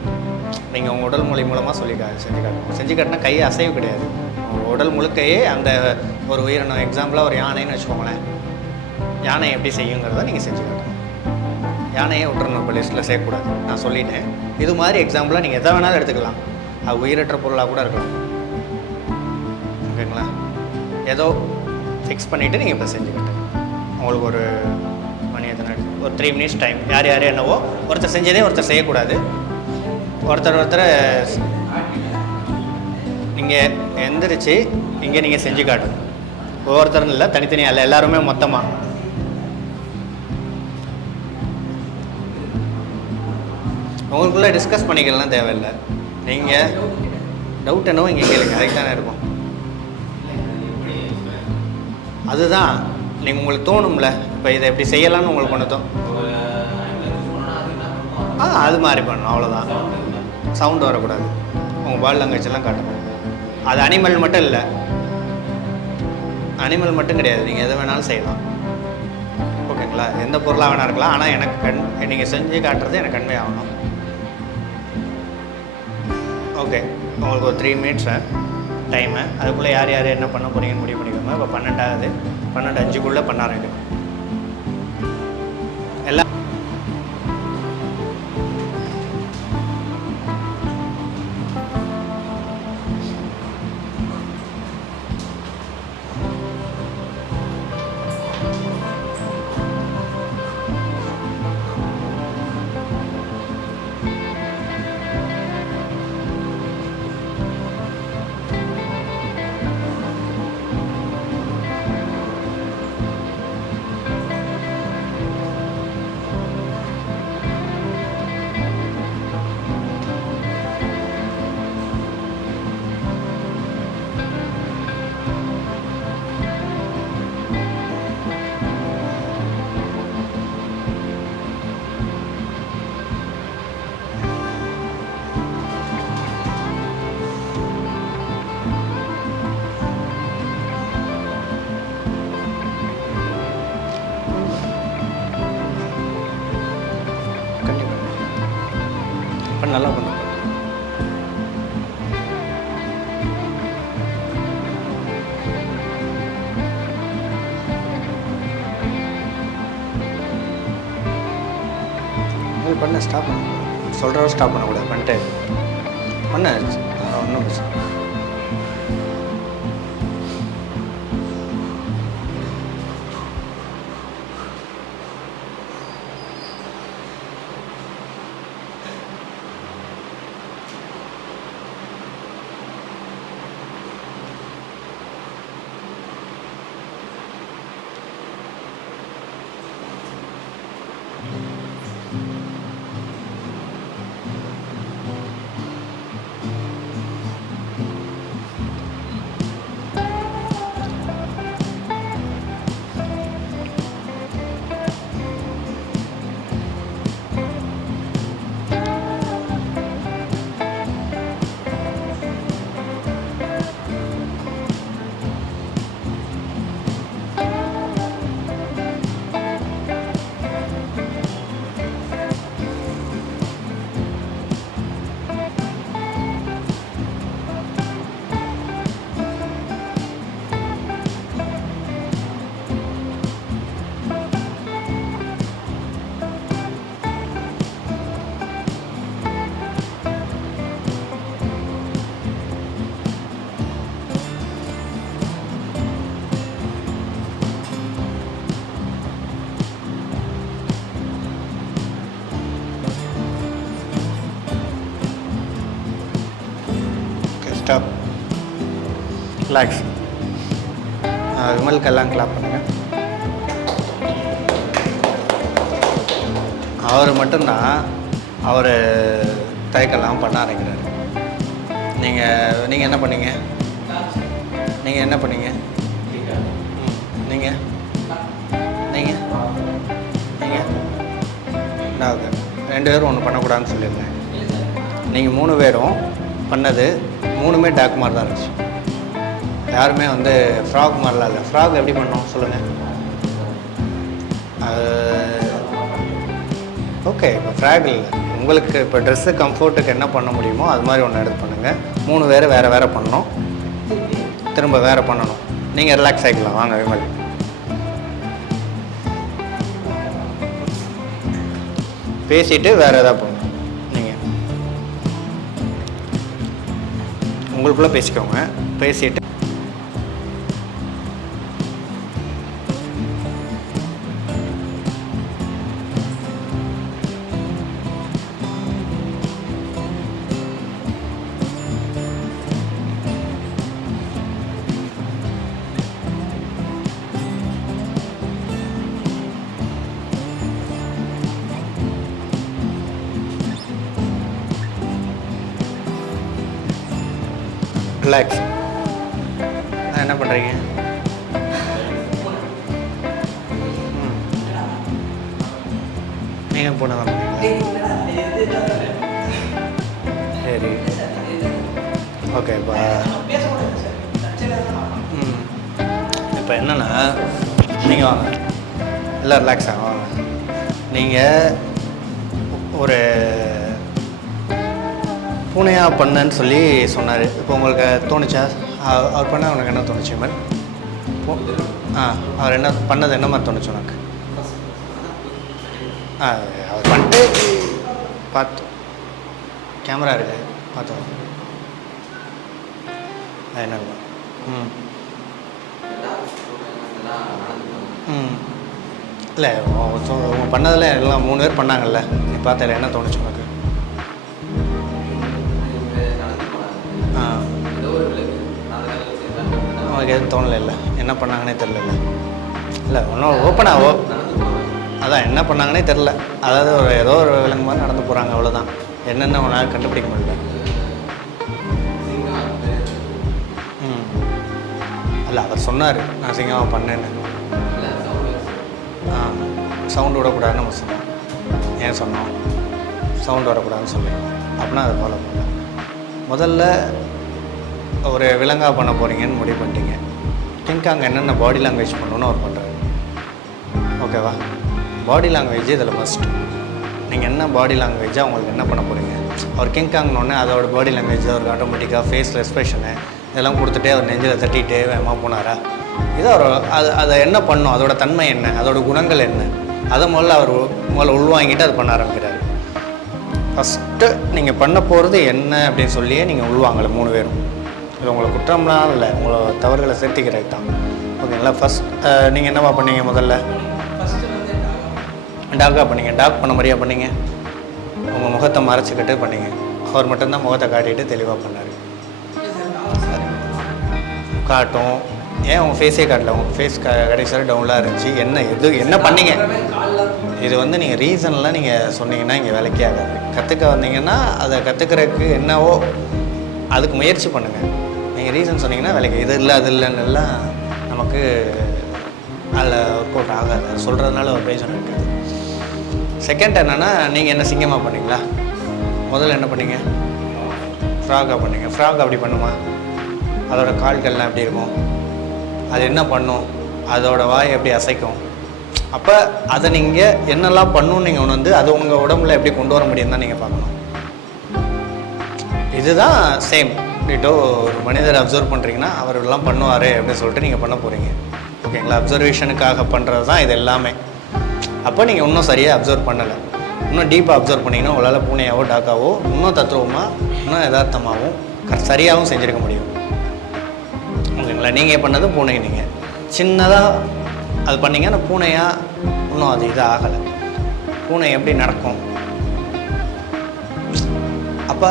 நீங்கள் உங்கள் உடல் மொழி மூலமாக செஞ்சு காட்டணும். செஞ்சு காட்டினா கை அசைவு கிடையாது, உடல் முழுக்கையே அந்த ஒரு உயிரினம். எக்ஸாம்பிளாக ஒரு யானைன்னு வச்சுக்கோங்களேன், யானை எப்படி செய்யுங்கிறத நீங்கள் செஞ்சு காட்டணும். யானையை விட்டுறணும், இப்போ லிஸ்ட்டில் சேர்க்கக்கூடாது, நான் சொல்லிட்டேன். இது மாதிரி எக்ஸாம்பிளாக நீங்கள் எதை வேணாலும் எடுத்துக்கலாம். அது உயிரற்ற பொருளாக கூட இருக்கலாம். ஓகேங்களா? ஏதோ ஃபிக்ஸ் பண்ணிவிட்டு நீங்கள் இப்போ செஞ்சு காட்டுங்க. உங்களுக்கு ஒரு மணி எத்தனை ஒரு 3 மினிட்ஸ் டைம். யார் யார் என்னவோ ஒருத்தர் செஞ்சதே ஒருத்தர் செய்யக்கூடாது. ஒருத்தர் நீங்கள் எந்திரிச்சு இங்கே நீங்கள் செஞ்சு காட்டணும். ஒவ்வொருத்தரும் இல்லை, தனித்தனியாக இல்லை, எல்லாருமே மொத்தமாக. உங்களுக்குள்ளே டிஸ்கஸ் பண்ணிக்கலாம் தேவையில்லை. நீங்கள் டவுட் என்னவோ இங்கே கேளுங்க, அதுக்கு தானே இருக்கும். அதுதான் நீங்கள் உங்களுக்கு தோணும்ல, இப்போ இதை எப்படி செய்யலாம்னு உங்களுக்கு ஒன்று அது மாதிரி பண்ணணும், அவ்வளோதான். சவுண்டு வரக்கூடாது, உங்கள் பால் லாங்குவேஜெல்லாம் காட்டணும். அது அனிமல் மட்டும் இல்லை, அனிமல் மட்டும் கிடையாது, நீங்கள் எதை வேணாலும் செய்யலாம். ஓகேங்களா? எந்த பொருளாக வேணா இருக்கலாம். ஆனால் எனக்கு நீங்கள் செஞ்சு காட்டுறது எனக்கு கன்வே ஆகணும். ஓகே, உங்களுக்கு ஒரு 3 மினிட்ஸ் டைமு. அதுக்குள்ளே யார் யார் என்ன பண்ண போகிறீங்கன்னு முடிவு பண்ணிக்கோங்க. இப்போ 12:05 பண்ண ஆரம்பிக்கும் எல்லாம். நல்லா பண்ணும். அது பண்ண ஸ்டாப் பண்ண சொல்கிற ஸ்டாப் பண்ணக்கூடாது. பண்ணிட்டு பண்ண ஒன்றும் பிரச்சனை. ஸ்டாப். ரிலாக்ஸ். விமலுக்கெல்லாம் கிளாப் பண்ணுங்கள். அவர் மட்டும்தான் அவர் தயக்கெல்லாம் பண்ண ஆரம்பிக்கிறாரு. நீங்கள் என்ன பண்ணீங்க? நீங்கள் என்ன பண்ணீங்க? நீங்கள் நீங்கள் நீங்கள் ஓகே, 2 பேரும் ஒன்று பண்ணக்கூடாதுன்னு சொல்லியிருந்தேன். நீங்கள் 3 பேரும் பண்ணது 3மே டாக் மாதிரி தான் இருந்துச்சு. யாருமே வந்து ஃப்ராக் மாதிரிலாம் இல்லை. ஃப்ராக் எப்படி பண்ணோம் சொல்லுங்கள்? ஓகே, இப்போ ஃப்ராக் இல்லை. உங்களுக்கு இப்போ ட்ரெஸ்ஸு கம்ஃபர்ட்டுக்கு என்ன பண்ண முடியுமோ அது மாதிரி ஒன்று எடுத்து பண்ணுங்கள். 3 பேர் வேறு பண்ணணும், திரும்ப வேறு பண்ணணும். நீங்கள் ரிலாக்ஸ் ஆகிக்கலாம். வாங்க விமல். பேசிவிட்டு வேறு எதாவது பண்ணணும். நீங்கள் உங்களுக்குள்ளே பேசிக்கோங்க. பேசிவிட்டு ரிலாக்ஸ். என்ன பண்ணுறீங்க? நீங்கள் போன தான் பண்ணுறீங்களா? சரி, ஓகே. இப்போ என்னென்னா நீங்கள் வாங்க, எல்லாம் ரிலாக்ஸ் ஆகும். வாங்க. நீங்கள் ஒரு பூனையாக பண்ணன்னு சொல்லி சொன்னார். இப்போ உங்களுக்கு தோணுச்சா? அவர் பண்ண உனக்கு என்ன தோணுச்சு மாதிரி? அவர் என்ன பண்ணது என்ன மாதிரி தோணுச்சு உனக்கு? அவர் பண்ணிட்டு பார்த்து கேமரா இருக்கு பார்த்தோம். என்ன இல்லை, உங்க பண்ணதில் எல்லாம் 3 பேர் பண்ணாங்கல்ல, நீ பார்த்ததில் என்ன தோணுச்சு உனக்கு? அவங்களுக்கு எதுவும் தோணலை. இல்லை என்ன பண்ணாங்கன்னே தெரில. இல்லை ஒன்றும் ஓப்பனாக அதான் என்ன பண்ணாங்கன்னே தெரில. அதாவது ஏதோ ஒரு விலங்கு மாதிரி நடந்து போகிறாங்க, அவ்வளோதான். என்னென்ன ஒன்றால் கண்டுபிடிக்க முடியல. இல்லை அவர் சொன்னார் நான் சிங்கமாக பண்ணேன்னு. சவுண்டு விடக்கூடாதுன்னு நம்ம சொன்னோம். ஏன் சொன்னோம்? சவுண்டு வரக்கூடாதுன்னு சொல்லிடுவோம். அப்படின்னா அதை ஃபாலோ பண்ணல. முதல்ல ஒரு விலங்காக பண்ண போகிறீங்கன்னு முடிவு பண்ணிட்டீங்க. கிங்காங் என்னென்ன பாடி லாங்குவேஜ் பண்ணணுன்னு அவர் பண்ணுறாரு. ஓகேவா? பாடி லாங்குவேஜ் இதில் மஸ்ட். நீங்கள் என்ன பாடி லாங்குவேஜாக உங்களுக்கு என்ன பண்ண போகிறீங்க? அவர் கிங்காங்னோடனே அதோட பாடி லாங்குவேஜ் அவருக்கு ஆட்டோமேட்டிக்காக ஃபேஸ் எக்ஸ்பிரஷனு இதெல்லாம் கொடுத்துட்டே அவர் நெஞ்சில் தட்டிகிட்டே வேகமாக போனாரா? இதை அவர் அதை என்ன பண்ணும், அதோட தன்மை என்ன, அதோட குணங்கள் என்ன, அதை முதல்ல உள்வாங்கிட்டு அது பண்ண ஆரம்பிக்கிறாரு. ஃபஸ்ட்டு நீங்கள் பண்ண போகிறது என்ன அப்படின்னு சொல்லியே நீங்கள் உள்வாங்கலை 3 பேரும். இது உங்களை குற்றம்லாம் இல்லை, உங்களை தவறுகளை சேர்த்திக்கிறது தான். ஓகேங்களா? ஃபஸ்ட் நீங்கள் என்னவா பண்ணீங்க? முதல்ல டாக்காக பண்ணீங்க. டாக் பண்ண மாதிரியா பண்ணீங்க? உங்கள் முகத்தை மறைச்சிக்கிட்டு பண்ணீங்க. அவர் மட்டும்தான் முகத்தை காட்டிட்டு தெளிவாக பண்ணார். காட்டும். ஏன் உங்கள் ஃபேஸே காட்டல? உங்கள் ஃபேஸ் கடைசியாக டவுன்லாக இருந்துச்சு. என்ன பண்ணீங்க? இது வந்து நீங்கள் ரீசன்லாம் நீங்கள் சொன்னீங்கன்னா இங்கே வேலைக்கே ஆகாது. கற்றுக்க வந்தீங்கன்னா அதை கற்றுக்கிறதுக்கு என்னவோ அதுக்கு முயற்சி பண்ணுங்கள். நீங்கள் ரீசன் சொன்னீங்கன்னா வேலைக்கு இது இல்லை அது இல்லைன்னு எல்லாம் நமக்கு அதில் ஒர்க் அவுட் ஆகாது. அது சொல்கிறதுனால ஒரு பிரயோஜனம் இருக்காது. செகண்ட் என்னென்னா, நீங்கள் என்ன சிங்கமாக பண்ணீங்களா? முதல்ல என்ன பண்ணீங்க? ஃப்ராகாக பண்ணீங்க. ஃப்ராக் அப்படி பண்ணுமா? அதோட கால்கள்லாம் எப்படி இருக்கும்? அது என்ன பண்ணும்? அதோட வாய் எப்படி அசைக்கும்? அப்போ அதை நீங்கள் என்னெல்லாம் பண்ணணும்னு நீங்கள் ஒன்று வந்து அது உங்கள் உடம்புல எப்படி கொண்டு வர முடியும் தான் நீங்கள் பார்க்கணும். இதுதான் சேம் டிட்டோ. ஒரு மனிதரை அப்சர்வ் பண்ணுறீங்கன்னா அவர் எல்லாம் பண்ணுவார் அப்படின்னு சொல்லிட்டு நீங்கள் பண்ண போகிறீங்க. ஓகேங்களா? அப்சர்வேஷனுக்காக பண்ணுறது தான் இது எல்லாமே. அப்போ நீங்கள் இன்னும் சரியாக அப்சர்வ் பண்ணலை. இன்னும் டீப்பாக அப்சர்வ் பண்ணிங்கன்னா உங்களால் பூனையாவோ டாக்காவோ இன்னும் தத்துவமாக இன்னும் யதார்த்தமாகவும் சரியாகவும் செஞ்சுருக்க முடியும். ஓகேங்களா? நீங்கள் பண்ணது பூனை. நீங்கள் சின்னதாக அது பண்ணிங்க. ஆனால் பூனையாக இன்னும் அது இதாக ஆகலை. பூனை எப்படி நடக்கும்? அப்போ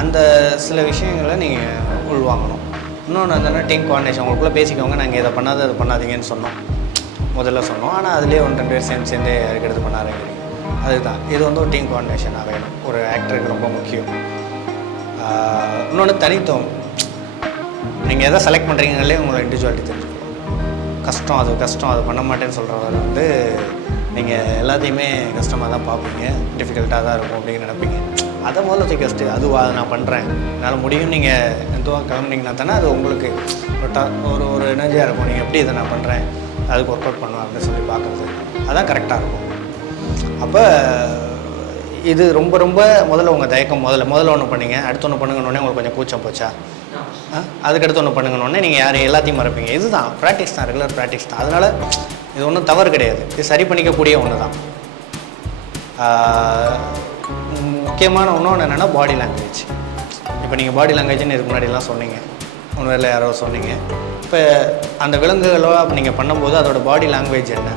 அந்த சில விஷயங்களை நீங்கள் உள்வாங்கணும். இன்னொன்று என்னென்னா டீம் கோஆர்டினேஷன். உங்களுக்குள்ளே பேசிக்கோங்க. நாங்கள் இதை பண்ணாத அதை பண்ணாதீங்கன்னு சொன்னோம், முதல்ல சொன்னோம். ஆனால் அதுலேயே 1-2 பேர் சேர்ந்து அதுக்கு எடுத்து பண்ண ஆரம்பிக்கிறீங்க. அதுதான் இது வந்து ஒரு டீம் கோஆர்டினேஷனாக வேணும், ஒரு ஆக்டருக்கு ரொம்ப முக்கியம். இன்னொன்று தனித்துவம். நீங்கள் எதை செலக்ட் பண்ணுறீங்களே உங்களோட இண்டிவிஜுவாலிட்டி தெரிஞ்சுக்கணும். கஷ்டம் அது பண்ண மாட்டேன்னு சொல்கிறவரை வந்து நீங்கள் எல்லாத்தையுமே கஷ்டமாக தான் பார்ப்பீங்க, டிஃபிகல்ட்டாக தான் இருக்கும் அப்படின்னு நினைப்பீங்க. அதை முதல்ல தூக்கி வச்சுட்டு அதுவா அதை நான் பண்ணுறேன், என்னால் முடியும் நீங்கள் எதுவாக கிளம்புனீங்கன்னா தானே அது உங்களுக்கு ஒரு எனர்ஜியாக இருக்கும். நீங்கள் எப்படி இதை நான் பண்ணுறேன், அதுக்கு ஒர்க் அவுட் பண்ணுவேன் அப்படின்னு சொல்லி பார்க்குறது, அதான் கரெக்டாக இருக்கும். அப்போ இது ரொம்ப ரொம்ப முதல்ல உங்கள் தயக்கம் முதல்ல ஒன்று பண்ணீங்க, அடுத்து ஒன்று பண்ணுங்கன்னொடனே உங்களுக்கு கொஞ்சம் கூச்சம் போச்சா, அதுக்கடுத்து ஒன்று பண்ணுங்கன்னொடனே நீங்கள் யாரும் எல்லாத்தையும் மறப்பீங்க. இதுதான் ப்ராக்டிஸ் தான், ரெகுலர் ப்ராக்டிஸ் தான். அதனால் இது ஒன்றும் தவறு கிடையாது, இது சரி பண்ணிக்கக்கூடிய ஒன்று தான். முக்கியமான ஒன்று என்னென்னா பாடி லாங்குவேஜ். இப்போ நீங்கள் பாடி லாங்குவேஜ்னு இதுக்கு முன்னாடிலாம் சொன்னீங்க, ஒன்று வேறு யாரோ சொன்னீங்க. இப்போ அந்த விலங்குகளோ நீங்கள் பண்ணும்போது அதோடய பாடி லாங்குவேஜ் என்ன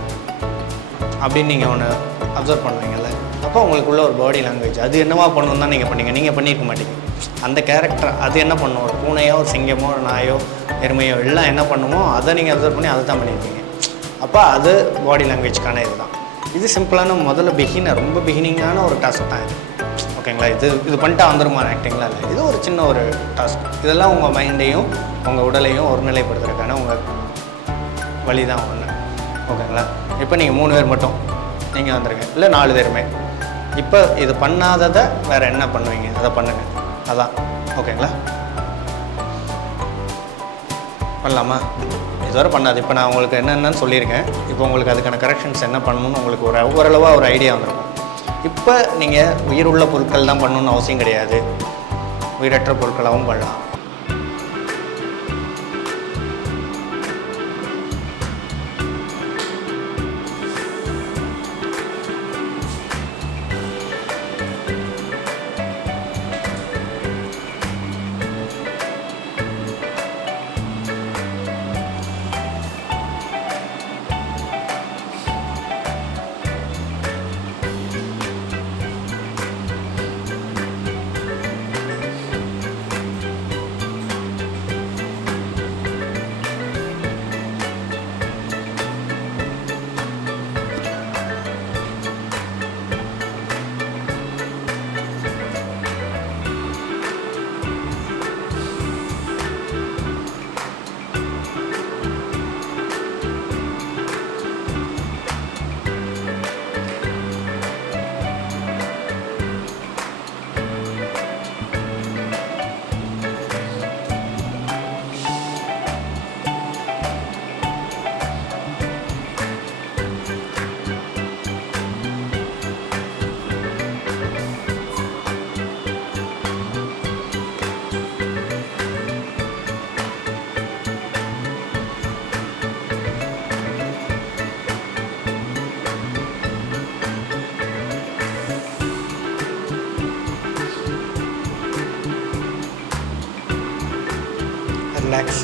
அப்படின்னு நீங்கள் ஒன்று அப்சர்வ் பண்ணுவீங்கள்ல, அப்போ உங்களுக்குள்ள ஒரு பாடி லாங்குவேஜ் அது என்னவா பண்ணணும் தான் நீங்கள் பண்ணியிருக்க மாட்டீங்க. அந்த கேரக்டர் அது என்ன பண்ணும், ஒரு பூனையோ ஒரு சிங்கமோ ஒரு நாயோ எருமையோ எல்லாம் என்ன பண்ணுமோ அதை நீங்கள் அப்சர்வ் பண்ணி அதை தான் பண்ணியிருப்பீங்க. அப்போ அது பாடி லாங்குவேஜ்க்கான இது தான். இது சிம்பிளான முதல்ல ரொம்ப பிகினிங்கான ஒரு டாஸ்க் தான் இது. ஓகேங்களா, இது பண்ணிட்டா வந்துருமா ஆக்டிங்லாம் இல்லை, இது ஒரு சின்ன ஒரு டாஸ்க். இதெல்லாம் உங்கள் மைண்டையும் உங்கள் உடலையும் ஒருநிலைப்படுத்துறதுக்கான உங்கள் வழி தான் ஒன்று. ஓகேங்களா, இப்போ நீங்கள் 3 பேர் மட்டும் நீங்கள் வந்துடுங்க, இல்லை 4 பேருமே. இப்போ இது பண்ணாததை வேறு என்ன பண்ணுவீங்க, அதை பண்ணுங்கள், அதான். ஓகேங்களா, பண்ணலாமா? இதுவரை பண்ணாது. இப்போ நான் உங்களுக்கு என்னென்னு சொல்லியிருக்கேன். இப்போ உங்களுக்கு அதுக்கான கரெக்ஷன்ஸ் என்ன பண்ணணும்னு உங்களுக்கு ஓரளவாக ஒரு ஐடியா வந்துருக்கும். இப்போ நீங்கள் உயிர் உள்ள பொருட்கள் தான் பண்ணணுன்னு அவசியம் கிடையாது, உயிரற்ற பொருட்களாகவும் பண்ணலாம். ரிலாக்ஸ்.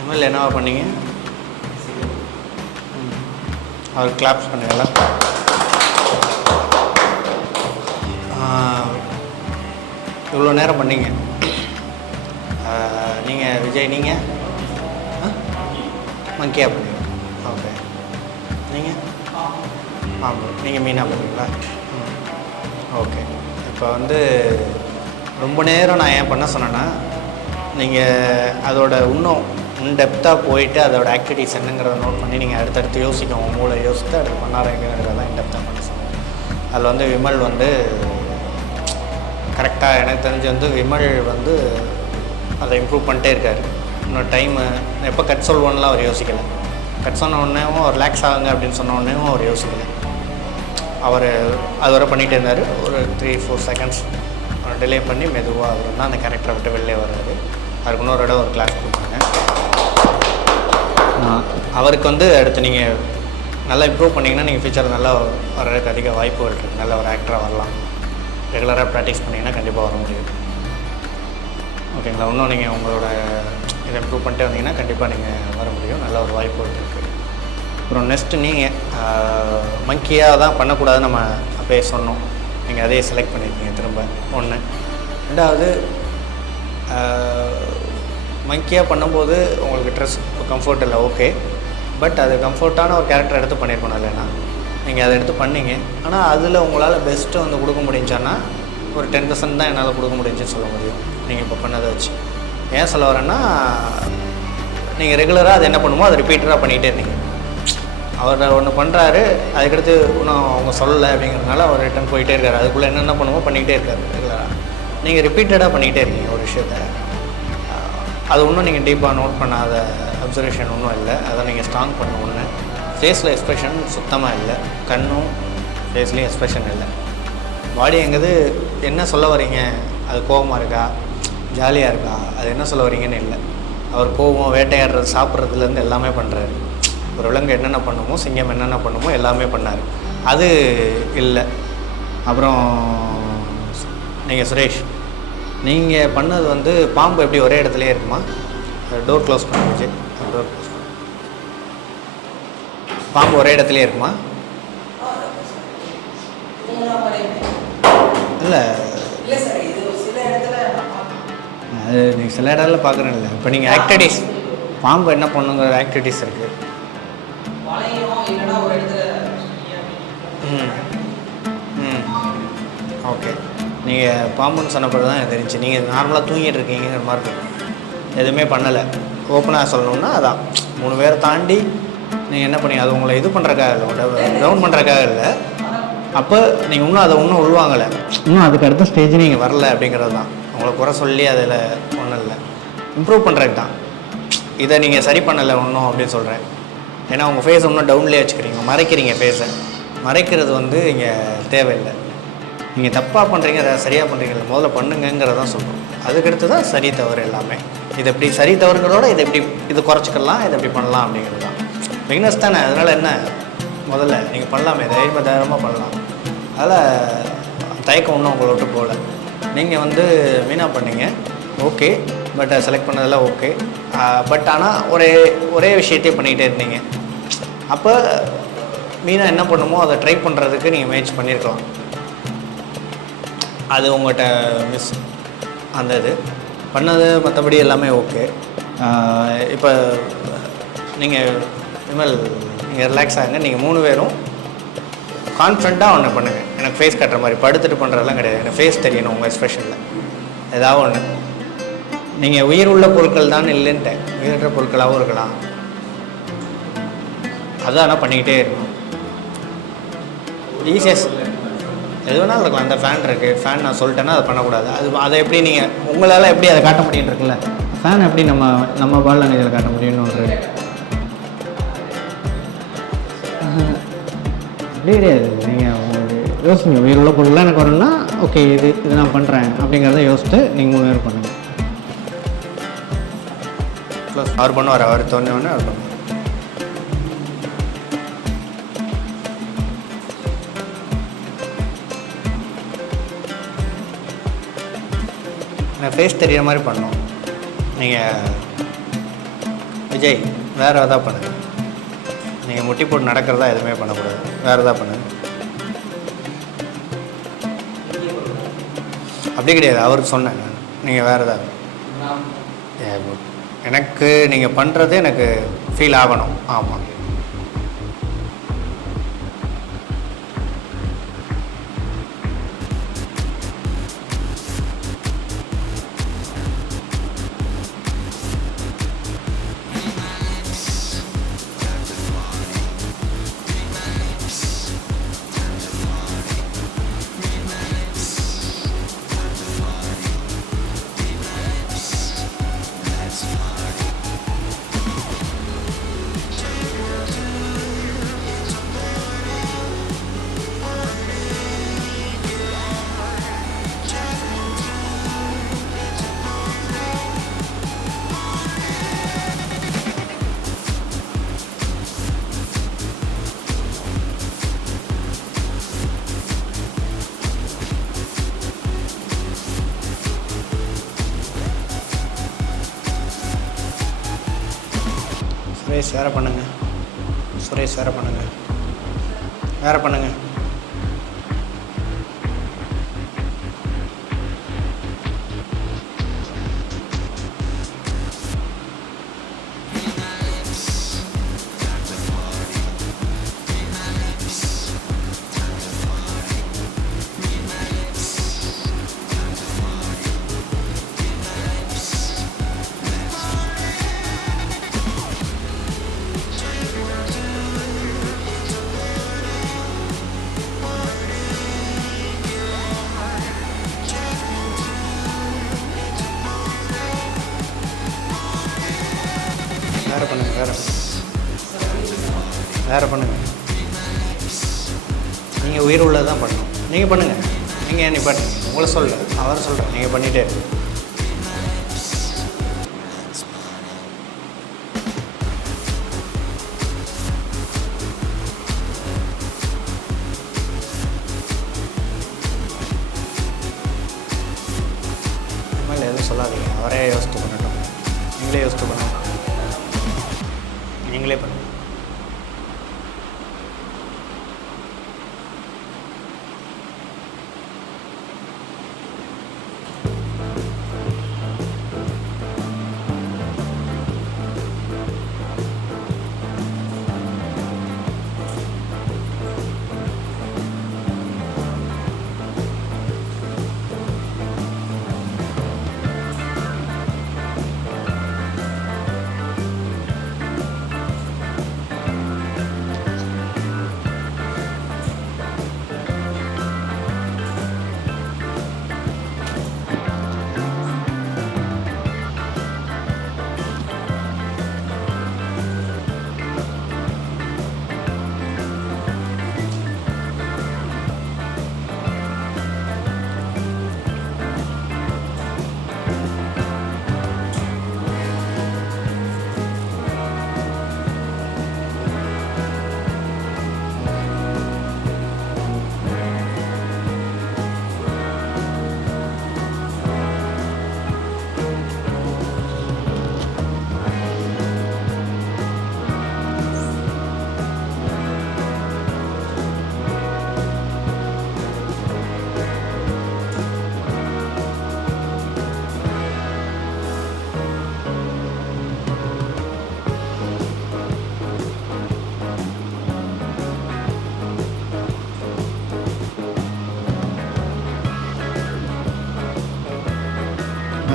எம்எல்ஏ என்னவா பண்ணீங்க? அவர் கிளாப்ஸ் பண்ணுங்களா? இவ்வளோ நேரம் பண்ணீங்க. நீங்கள் விஜய், நீங்கள் மங்கியா பண்ணீங்க. ஓகே, நீங்கள் நீங்கள் மீனாக பண்ணுறீங்களா? ஓகே. இப்போ வந்து ரொம்ப நேரம் நான் ஏன் பண்ண சொன்னேன்னா, நீங்கள் அதோட இன்னும் இன்டெப்த்தாக போயிட்டு அதோட ஆக்டிவிட்டிஸ் என்னங்கிறத நோட் பண்ணி நீங்கள் அடுத்தடுத்து யோசிக்கணும், மூளை யோசித்து அடுத்து பண்ணாரங்கிறதெல்லாம் இன்டெப்த்தாக பண்ண சொன்னேன். அதில் வந்து விமல் வந்து கரெக்டாக எனக்கு தெரிஞ்சு வந்து விமல் வந்து அதை இம்ப்ரூவ் பண்ணிட்டே இருக்கார். இன்னொரு டைமு எப்போ கட் சொல்லுவோன்னெலாம் அவர் யோசிக்கலை. கட் சொன்ன உடனேவும் அவர் ரிலாக்ஸ் ஆகுங்க அப்படின்னு சொன்ன உடனேவும் அவர் யோசிக்கலை. அவர் அது வரை பண்ணிகிட்டே இருந்தார். ஒரு 3-4 செகண்ட்ஸ் டிலே பண்ணி மெதுவாக அவர் வந்து அந்த கேரக்டரை விட்டு வெளிலே வர்றாரு. அதுக்கு இன்னொரு இடம் ஒரு கிளாஸ் கொடுத்தாங்க. அவருக்கு வந்து அடுத்து நீங்கள் நல்லா இம்ப்ரூவ் பண்ணிங்கன்னா நீங்கள் ஃபியூச்சர் நல்லா வர்றதுக்கு அதிக வாய்ப்புகள் இருக்குது. நல்ல ஒரு ஆக்டராக வரலாம். ரெகுலராக ப்ராக்டிஸ் பண்ணிங்கன்னா கண்டிப்பாக வர முடியும். ஓகேங்களா, இன்னும் நீங்கள் உங்களோட இதை இம்ப்ரூவ் பண்ணிட்டே வந்தீங்கன்னா கண்டிப்பாக நீங்கள் வர முடியும். நல்ல ஒரு வாய்ப்புகள் இருக்குது. அப்புறம் நெக்ஸ்ட்டு நீங்கள் மங்கியாக தான் பண்ணக்கூடாதுன்னு நம்ம அப்போயே சொன்னோம். நீங்கள் அதையே செலக்ட் பண்ணியிருக்கீங்க திரும்ப. 1. 2வது மங்கியாக பண்ணும்போது உங்களுக்கு ட்ரெஸ் கம்ஃபர்ட் இல்லை, ஓகே. பட் அது கம்ஃபர்ட்டான ஒரு கேரக்டர் எடுத்து பண்ணியிருக்கணும் இல்லைன்னா நீங்கள் அதை எடுத்து பண்ணீங்க. ஆனால் அதில் உங்களால் பெஸ்ட்டு வந்து கொடுக்க முடிஞ்சான்னா ஒரு 10% தான் என்னால் கொடுக்க முடிஞ்சுன்னு சொல்ல முடியும் நீங்கள் இப்போ பண்ணதை வச்சு. ஏன் சொல்ல வரேன்னா, நீங்கள் ரெகுலராக அது என்ன பண்ணுமோ அதை ரிப்பீட்டடாக பண்ணிகிட்டே இருந்தீங்க. அவர் ஒன்று பண்ணுறாரு, அதுக்கடுத்து இன்னும் அவங்க சொல்லலை அப்படிங்கிறதுனால அவர் ரிட்டன் போயிட்டே இருக்காரு. அதுக்குள்ளே என்னென்ன பண்ணுமோ பண்ணிக்கிட்டே இருக்காரு ரெகுலராக. நீங்கள் ரிப்பீட்டடாக பண்ணிகிட்டே இருக்கீங்க ஒரு விஷயத்த. அது ஒன்றும் நீங்கள் டீப்பாக நோட் பண்ணாத அப்சர்வேஷன் ஒன்றும் இல்லை. அதை நீங்கள் ஸ்ட்ராங் பண்ண ஒன்று. ஃபேஸில் எக்ஸ்ப்ரெஷன் சுத்தமாக இல்லை, கண்ணும் ஃபேஸ்லேயும் எக்ஸ்ப்ரெஷன் இல்லை. பாடி எங்கேது என்ன சொல்ல வரீங்க, அது கோபமாக இருக்கா, ஜாலியாக இருக்கா, அது என்ன சொல்ல வரீங்கன்னு இல்லை. அவர் கோபம், வேட்டையாடுறது, சாப்பிட்றதுலேருந்து எல்லாமே பண்ணுறாரு. ஒரு விலங்கு என்னென்ன பண்ணுமோ, சிங்கம் என்னென்ன பண்ணுமோ எல்லாமே பண்ணார். அது இல்லை. அப்புறம் நீங்கள் சுரேஷ், நீங்கள் பண்ணது வந்து பாம்பு எப்படி ஒரே இடத்துலையே இருக்குமா? டோர் க்ளோஸ் பண்ணிடுச்சு. டோர் க்ளோஸ் பண்ண பாம்பு ஒரே இடத்துலையே இருக்குமா? இல்லை, அது நீங்கள் சில இடத்துல பார்க்குறேன். இல்லை, இப்போ நீங்கள் ஆக்டிவிட்டீஸ் பாம்பு என்ன பண்ணுங்கிற ஆக்டிவிட்டீஸ் இருக்குது. ஓகே, நீங்கள் பாம்புன்னு சொன்னப்போ தான் எனக்கு தெரிஞ்சு நீங்கள் நார்மலாக தூங்கிட்டு இருக்கீங்கிற மாதிரி இருக்கும். எதுவுமே பண்ணலை. ஓப்பனாக சொல்லணுன்னா அதான் 3 பேரை தாண்டி நீங்கள் என்ன பண்ணி அது உங்களை இது பண்ணுறக்காக இல்லை, டவுன் பண்ணுறக்காக இல்லை. அப்போ நீங்கள் இன்னும் அதை இன்னும் உள்வாங்கலை, இன்னும் அதுக்கு அடுத்த ஸ்டேஜ் நீங்கள் வரல அப்படிங்கிறது தான். உங்களை குறை சொல்லி அதில் ஒன்றும் இல்லை, இம்ப்ரூவ் பண்ணுறதுக்கு தான். இதை நீங்கள் சரி பண்ணலை ஒன்றும் அப்படின்னு சொல்கிறேன். ஏன்னா உங்கள் ஃபேஸை இன்னும் டவுன்லேயே வச்சுக்கிறீங்க, மறைக்கிறீங்க ஃபேஸை. மறைக்கிறது வந்து இங்கே தேவையில்லை. நீங்கள் தப்பாக பண்ணுறீங்க, அதை சரியாக பண்ணுறீங்க, முதல்ல பண்ணுங்கிறத தான் சொல்கிறோம். அதுக்கடுத்து தான் சரி தவறு எல்லாமே. இது எப்படி சரி தவறுகளோட இதை எப்படி இது குறைச்சிக்கலாம், இதை எப்படி பண்ணலாம் அப்படிங்கிறது தான். பிகினர்ஸ் தானே, அதனால் என்ன, முதல்ல நீங்கள் பண்ணலாமே, தைரியமாக பண்ணலாம். அதில் தயக்கம் ஒன்றும் உங்களை விட்டு போகல. நீங்கள் வந்து மீனா பண்ணீங்க, ஓகே. பட் செலக்ட் பண்ணதெல்லாம் ஓகே. பட் ஆனால் ஒரே விஷயத்தையே பண்ணிகிட்டே இருந்தீங்க. அப்போ மீனா என்ன பண்ணுமோ அதை ட்ரை பண்ணுறதுக்கு நீங்கள் முயற்சி பண்ணியிருக்கலாம். அது உங்கள்கிட்ட மிஸ் அந்த இது பண்ணது. மற்றபடி எல்லாமே ஓகே. இப்போ நீங்கள் இனிமேல் நீங்கள் ரிலாக்ஸ் ஆகுங்க. நீங்கள் 3 பேரும் கான்ஃபிடண்ட்டாக ஒன்று பண்ணுங்கள். எனக்கு ஃபேஸ் கட்டுற மாதிரி படுத்துட்டு பண்ணுறதெல்லாம் கிடையாது. எனக்கு ஃபேஸ் தெரியணும் உங்கள் எக்ஸ்ப்ரெஷனில். ஏதாவது ஒன்று நீங்கள் உயிர் உள்ள பொருட்கள் தான் இல்லைன்ட்டேன், உயிரற்ற பொருட்களாகவும் இருக்கலாம். அதுதான் ஆனால் பண்ணிக்கிட்டே இருக்கணும். ஈஸியஸ் எது வேணாலும் இருக்கலாம். அந்த ஃபேன் இருக்குது, ஃபேன் நான் சொல்லிட்டேன்னா அதை பண்ணக்கூடாது. அதை எப்படி நீங்கள் உங்களால் எப்படி அதை காட்ட முடியும் இருக்குல்ல, ஃபேன் எப்படி நம்ம பால் லாங்குவேஜில் காட்ட முடியும்னு ஒன்று அப்படி கிடையாது. நீங்கள் உங்களுக்கு யோசிங்க, உயிர் உள்ள பொருள்லாம் எனக்கு வரணும்னா ஓகே, இது நான் பண்ணுறேன் அப்படிங்கிறத யோசிச்சுட்டு நீங்கள் 3 பேர் பண்ணுங்கள். ப்ளஸ் அவர் பண்ணுவார், அவர் தோணுன்னே அவர் பண்ணுவார். ஃபேஸ் தெரிகிற மாதிரி பண்ணணும். நீங்கள் விஜய் வேறு எதாவது பண்ணுங்கள். நீங்கள் முட்டி போட்டு நடக்கிறதா எதுவுமே பண்ணக்கூடாது, வேறு எதாவது பண்ணுங்கள். அப்படி கிடையாது, அவருக்கு சொன்னேன் நான். நீங்கள் வேறு எதாவது எனக்கு நீங்கள் பண்ணுறது எனக்கு ஃபீல் ஆகணும். ஆமாம், சுரேஷ் வேறு பண்ணுங்கள். சுரேஷ் வேறு பண்ணுங்கள். வேறு பண்ணுங்கள். வேறு பண்ணுங்கள். நீங்கள் உயிர் உள்ளது தான் பண்ணணும். நீங்கள் பண்ணுங்கள். நீங்கள் நீ பண்ணு, உங்களை சொல்ல அவர் சொல்கிறேன், நீங்கள் பண்ணிகிட்டே இருக்கு. இனிமேல் எதுவும் சொல்லாதீங்க, அவரே யோசித்து பண்ணட்டும். நீங்களே யோசித்து பண்ணுங்க, நீங்களே பண்ணுங்க.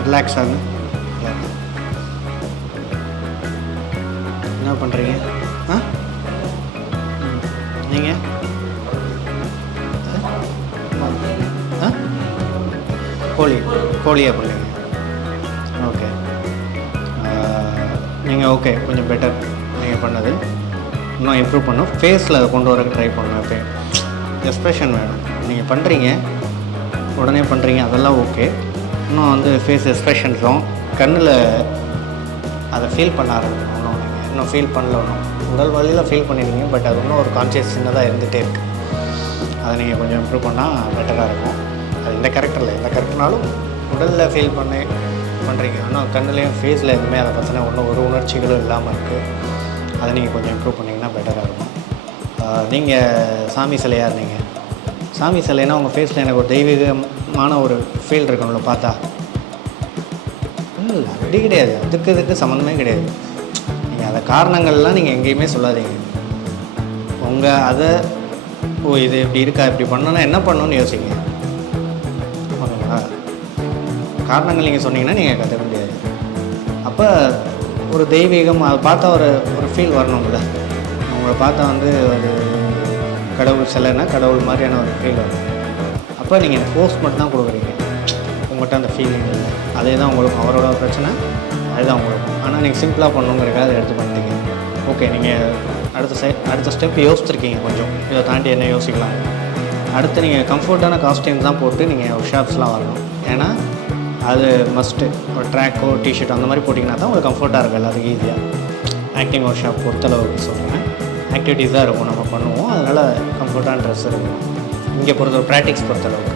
ரிலாக்ஸ் ஆகும். என்ன பண்ணுறீங்க? நீங்கள் கோழியாக பண்ணுறீங்க. ஓகே, நீங்கள் ஓகே, கொஞ்சம் பெட்டர் நீங்கள் பண்ணது. இன்னும் இம்ப்ரூவ் பண்ணணும். ஃபேஸில் அதை கொண்டு வர ட்ரை பண்ணணும். எப்போ எக்ஸ்ப்ரெஷன் வேணும். நீங்கள் பண்ணுறீங்க, உடனே பண்ணுறீங்க, அதெல்லாம் ஓகே. இன்னும் வந்து ஃபேஸ் எக்ஸ்ப்ரெஷன்ஸும் கண்ணில் அதை ஃபீல் பண்ண ஆரம்பிக்கணும். நீங்கள் இன்னும் ஃபீல் பண்ணல, ஒன்றும் உடல் வழியில் ஃபீல் பண்ணிடுவீங்க, பட் அது இன்னும் ஒரு கான்ஷியஸ் சின்னதாக இருந்துகிட்டே இருக்குது. அதை நீங்கள் கொஞ்சம் இம்ப்ரூவ் பண்ணால் பெட்டராக இருக்கும். அது இந்த கேரக்டரில் எந்த கேரக்டர்னாலும் உடலில் ஃபீல் பண்ணுறீங்க, ஆனால் கண்ணுலேயும் ஃபேஸில் எதுவுமே அதை பற்றின ஒன்றும் ஒரு உணர்ச்சிகளும் இல்லாமல் இருக்குது. அதை நீங்கள் கொஞ்சம் இம்ப்ரூவ் பண்ணிங்கன்னா பெட்டராக இருக்கும். நீங்கள் சாமி சிலையாக இருந்தீங்க. சாமி சிலைன்னா உங்கள் ஃபேஸில் எனக்கு ஒரு தெய்வீகமான ஒரு ஃபீல் இருக்கணும்ல பார்த்தா. இல்லை அப்படி கிடையாது, இதுக்கு சம்மந்தமே கிடையாது. நீங்கள் அதை காரணங்கள்லாம் நீங்கள் எங்கேயுமே சொல்லாதீங்க. உங்கள் அதை இது இப்படி இருக்கா, இப்படி பண்ணோன்னா என்ன பண்ணணும்னு யோசிங்க. ஓகேங்களா? காரணங்கள் நீங்கள் சொன்னீங்கன்னா நீங்கள் கற்றுக்க முடியாது. அப்போ ஒரு தெய்வீகம் அதை பார்த்தா ஒரு ஃபீல் வரணும்ல. உங்களை பார்த்தா வந்து அது கடவுள் சிலைன்னா கடவுள் மாதிரியான ஒரு ஃபீல் வரும். அப்போ நீங்கள் போஸ்ட் மட்டும் தான் கொடுக்குறீங்க, உங்கள்கிட்ட அந்த ஃபீலிங் இல்லை. அதே தான் உங்களுக்கும், அவரோட பிரச்சனை அதுதான் உங்களுக்கும். ஆனால் நீங்கள் சிம்பிளாக பண்ணணுங்கிறக்காக அதை எடுத்து பண்ணிட்டீங்க. ஓகே, நீங்கள் அடுத்த ஸ்டெப் யோசிச்சிருக்கீங்க. கொஞ்சம் இதை தாண்டி என்ன யோசிக்கலாம். அடுத்து நீங்கள் கம்ஃபர்ட்டான காஸ்டியூம் தான் போட்டு நீங்கள் ஒர்க் ஷாப்ஸ்லாம் வரணும். ஏன்னா அது மஸ்ட்டு. ஒரு ட்ராக்கோ டிஷர்ட் அந்த மாதிரி போட்டிங்கன்னா தான் உங்களுக்கு கம்ஃபர்ட்டாக இருக்கும், எல்லாத்துக்கும் ஈஸியாக. ஆக்டிங் ஒர்க் ஷாப் பொறுத்தளவுக்கு சொல்லுவேன், ஆக்டிவிட்டீஸாக இருக்கும், நம்ம பண்ணுவோம். அதனால் கம்ஃபர்ட்டான ட்ரெஸ் இருக்கும் இங்கே ப்ராக்டிக்ஸ் பொறுத்தளவுக்கு.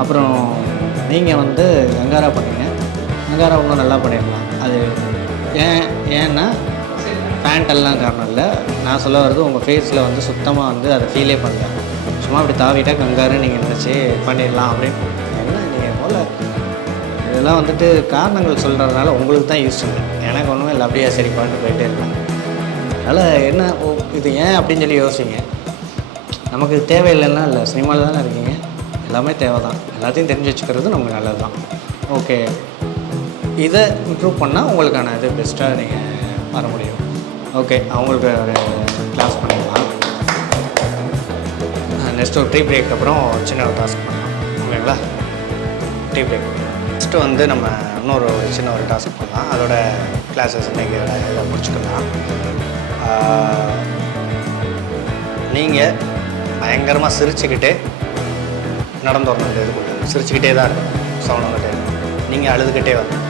அப்புறம் நீங்கள் வந்து கங்காரா பண்ணீங்க. கங்காரா இன்னும் நல்லா பண்ணிடலாம். அது ஏன்னா பேண்ட்டெல்லாம் காரணம் இல்லை. நான் சொல்ல வர்றது உங்கள் ஃபேஸில் வந்து சுத்தமாக வந்து அதை ஃபீலே பண்ணல. சும்மா அப்படி தாவிட்டால் கங்காரு நீங்கள் நினச்சி பண்ணிடலாம் அப்படின்னு. என்ன நீங்கள் போல் இதெல்லாம் வந்துட்டு காரணங்கள் சொல்கிறதுனால உங்களுக்கு தான் யூஸ் இல்லை. எனக்கு ஒன்றுமே இல்லை, அப்படியே சரி பண்ணிட்டு போயிட்டே இருக்காங்க. அதனால் என்ன இது ஏன் அப்படின்னு சொல்லி யோசிங்க. நமக்கு தேவையில்லைன்னா இல்லை, சினிமாவில் தானே இருக்கீங்க, எல்லாமே தேவை தான். எல்லாத்தையும் தெரிஞ்சு வச்சுக்கிறது நமக்கு நல்லது தான். ஓகே, இதை இம்ப்ரூவ் பண்ணால் உங்களுக்கான இது பெஸ்ட்டாக நீங்கள் வர முடியும். ஓகே, அவங்களுக்கு ஒரு கிளாஸ் பண்ணிடலாம். நெக்ஸ்ட்டு ஒரு டீ பிரேக் அப்புறம் சின்ன ஒரு டாஸ்க் பண்ணலாம். ஓகேங்களா? டீ பிரேக் நெக்ஸ்ட்டு வந்து நம்ம இன்னொரு சின்ன ஒரு டாஸ்க் பண்ணலாம். அதோட கிளாஸஸ் இன்றைக்கி இதை முடிச்சுக்கலாம். நீங்கள் பயங்கரமாக சிரிச்சுக்கிட்டே நடந்து வரணும். இந்த இதுக்குள்ளே சிரிச்சுக்கிட்டே தான் இருக்கும், சவுண்ட் வந்துட்டே இருக்கும். நீங்கள் அழுதுகிட்டே வரணும்.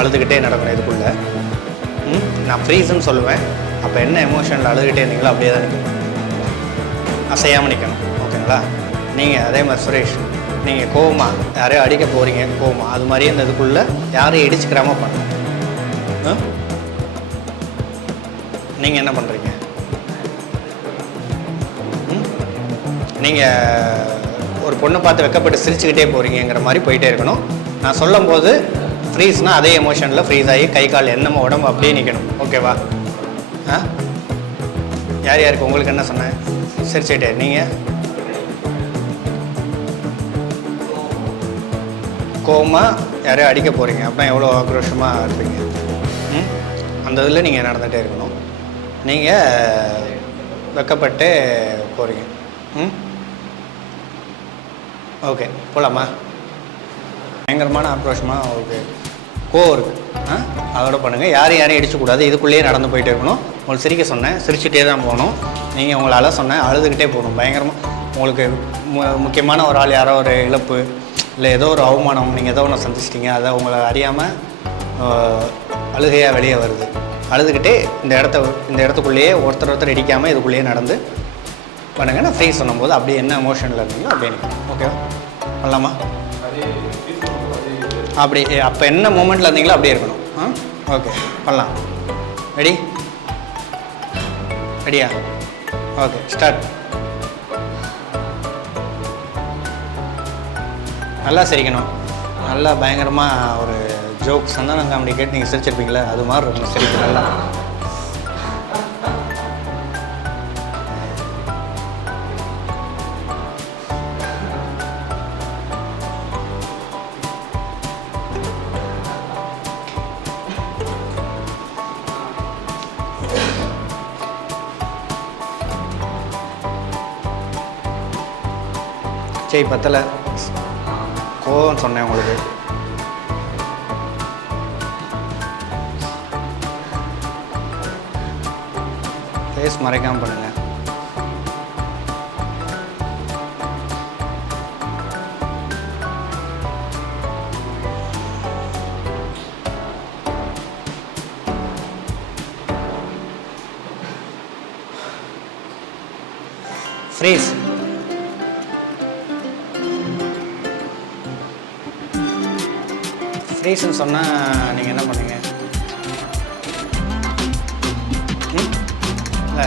அழுதுகிட்டே நடக்கணும் இதுக்குள்ளே. நான் ஃப்ரீஸ்ன்னு சொல்லுவேன். அப்போ என்ன எமோஷனில் அழுதுகிட்டே இருந்தீங்களோ அப்படியே தான் நிற்கணும், அசையாமல் நிற்கணும். ஓகேங்களா? நீங்கள் அதே மாதிரி சுரேஷ், நீங்கள் கோவமாக யாரையும் அடிக்க போகிறீங்க, கோவமாக அது மாதிரியே இந்த இதுக்குள்ளே யாரையும் இடிச்சுக்கிறாம பண்ணணும். நீங்கள் என்ன பண்ணுறீங்க? நீங்கள் ஒரு பொண்ணை பார்த்து வெக்கப்பட்டு சிரிச்சுக்கிட்டே போகிறீங்கிற மாதிரி போயிட்டே இருக்கணும். நான் சொல்லும் போது ஃப்ரீஸ்னால் அதே எமோஷனில் ஃப்ரீஸ் ஆகி கை கால் என்னமோ உடம்பு அப்படியே நிற்கணும். ஓகேவா? யார் யாருக்கு உங்களுக்கு என்ன சொன்னேன்? சிரிச்சுக்கிட்டே. நீங்கள் கோவமாக யாரையும் அடிக்க போகிறீங்க அப்படின்னா எவ்வளோ ஆக்ரோஷமாக இருப்பீங்க. அந்த இதில் நீங்கள் நடந்துகிட்டே இருக்கணும். நீங்கள் வெக்கப்பட்டு போகிறீங்க. ஓகே, போகலாமா? பயங்கரமான ஆக்ரோஷமாக உங்களுக்கு கோவம் இருக்குது, அதோட பண்ணுங்கள். யாரையும் இடிச்சக்கூடாது, இதுக்குள்ளேயே நடந்து போயிட்டே இருக்கணும். உங்களுக்கு சிரிக்க சொன்னேன், சிரிச்சுட்டே தான் போகணும். நீங்கள் உங்களை அழ சொன்னேன், அழுதுகிட்டே போகணும். பயங்கரமாக உங்களுக்கு முக்கியமான ஒரு ஆள் யாரோ ஒரு இழப்பு இல்லை ஏதோ ஒரு அவமானம், நீங்கள் ஏதோ ஒன்று சந்திச்சிட்டிங்க, அதை உங்களை அறியாமல் அழுகையாக வெளியே வருது. அழுதுகிட்டே இந்த இடத்துக்குள்ளேயே ஒருத்தர் இடிக்காமல் இதுக்குள்ளேயே நடந்து பண்ணுங்க. நான் ஃப்ரீ சொன்னும்போது அப்படியே என்ன எமோஷனில் இருந்தீங்களோ அப்படியே நிற்கணும். ஓகேவா? பண்ணலாமா? அப்படி அப்போ என்ன மூமெண்ட்டில் இருந்தீங்களோ அப்படியே இருக்கணும். ஓகே, பண்ணலாம். ரெடியா? Okay, start. நல்லா சிரிக்கணும். நல்லா பயங்கரமாக ஒரு ஜோக் சந்தான காமெடி கேட்டு நீங்கள் சிரிச்சிருப்பீங்களா, அது மாதிரி இருக்கும் சிரிப்பு. நல்லா சரி, பத்தலை கோவம் சொன்னேன் உங்களுக்கு. ஃபேஸ் மறைக்காமல் பண்ணுங்க. ஃப்ரீஸ். ஃப்ரீஸ்ன்னு சொன்னால் நீங்கள் என்ன பண்ணுங்க? இல்லை,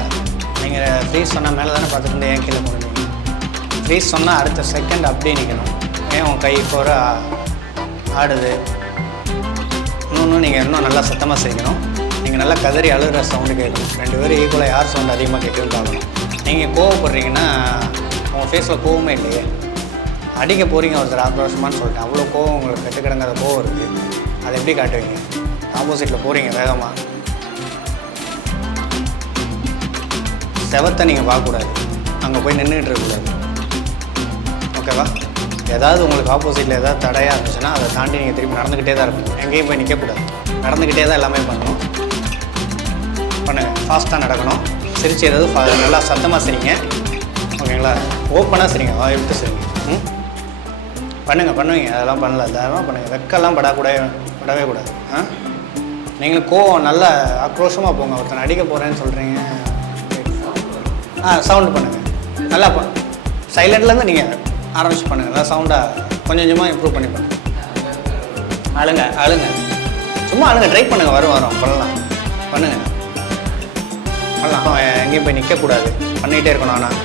நீங்கள் ஃப்ரீஸ் சொன்னால் மேலே தானே பார்த்துட்டு ஏன் கீழே போடுவீங்க? ஃப்ரீஸ் சொன்னால் அடுத்த செகண்ட் அப்படியே நிற்கணும். ஏன் உன் கை போகிற ஆடுது? இன்னொன்று நீங்கள் இன்னும் நல்லா சத்தமாக செய்யணும். நீங்கள் நல்லா கதறி அழுகிற சவுண்டு கேட்கணும். 2 பேரும் ஈக்குவலாக யார் சவுண்டு அதிகமாக கேட்குன்னு பார்க்கணும். நீங்கள் கோவப்படுறீங்கன்னா உங்கள் ஃபேஸில் கோவமே இல்லையே. அடிக்க போகிறீங்க ஒருத்தர் ஆக்ரோஷமானு சொல்லிட்டேன், அவ்வளோ கோவம் உங்களுக்கு கெட்டு கிடங்காத கோவம் இருக்குது. அதை எப்படி காட்டுவீங்க? ஆப்போசிட்டில் போகிறீங்க வேகமாக, செவத்தை நீங்கள் பார்க்கக்கூடாது, அங்கே போய் நின்றுட்டு இருக்கக்கூடாது. ஓகேவா? ஏதாவது உங்களுக்கு ஆப்போசிட்டில் ஏதாவது தடையாக இருந்துச்சுன்னா அதை தாண்டி நீங்கள் திருப்பி நடந்துக்கிட்டே தான் இருக்கணும். எங்கேயும் போய் நிற்கக்கூடாது, நடந்துக்கிட்டே தான் எல்லாமே பண்ணணும். பண்ணுங்கள், ஃபாஸ்ட்டாக நடக்கணும். சிரிச்சு ஏதாவது நல்லா சத்தமாக சரிங்க. ஓகேங்களா? ஓப்பனாக சரிங்க, விட்டு சரிங்க. பண்ணுவீங்க. அதெல்லாம் பண்ணல, அதெல்லாம் பண்ணுங்கள். வெக்கெல்லாம் படவே கூடாது. நீங்களும் கோவம் நல்லா ஆக்ரோஷமாக போங்க. ஒருத்தனை அடிக்க போகிறேன்னு சொல்கிறீங்க, சவுண்டு பண்ணுங்கள். நல்லா சைலண்ட்லேருந்து நீங்கள் ஆரம்பிச்சு பண்ணுங்கள். நல்லா சவுண்டாக கொஞ்சம் கொஞ்சமாக இம்ப்ரூவ் பண்ணி பண்ணுங்கள். அழுங்க, சும்மா அழுங்க, ட்ரை பண்ணுங்கள். வரும் பண்ணலாம், பண்ணுங்கள். எங்கேயும் போய் நிற்கக்கூடாது, பண்ணிகிட்டே இருக்கணும். ஆனால்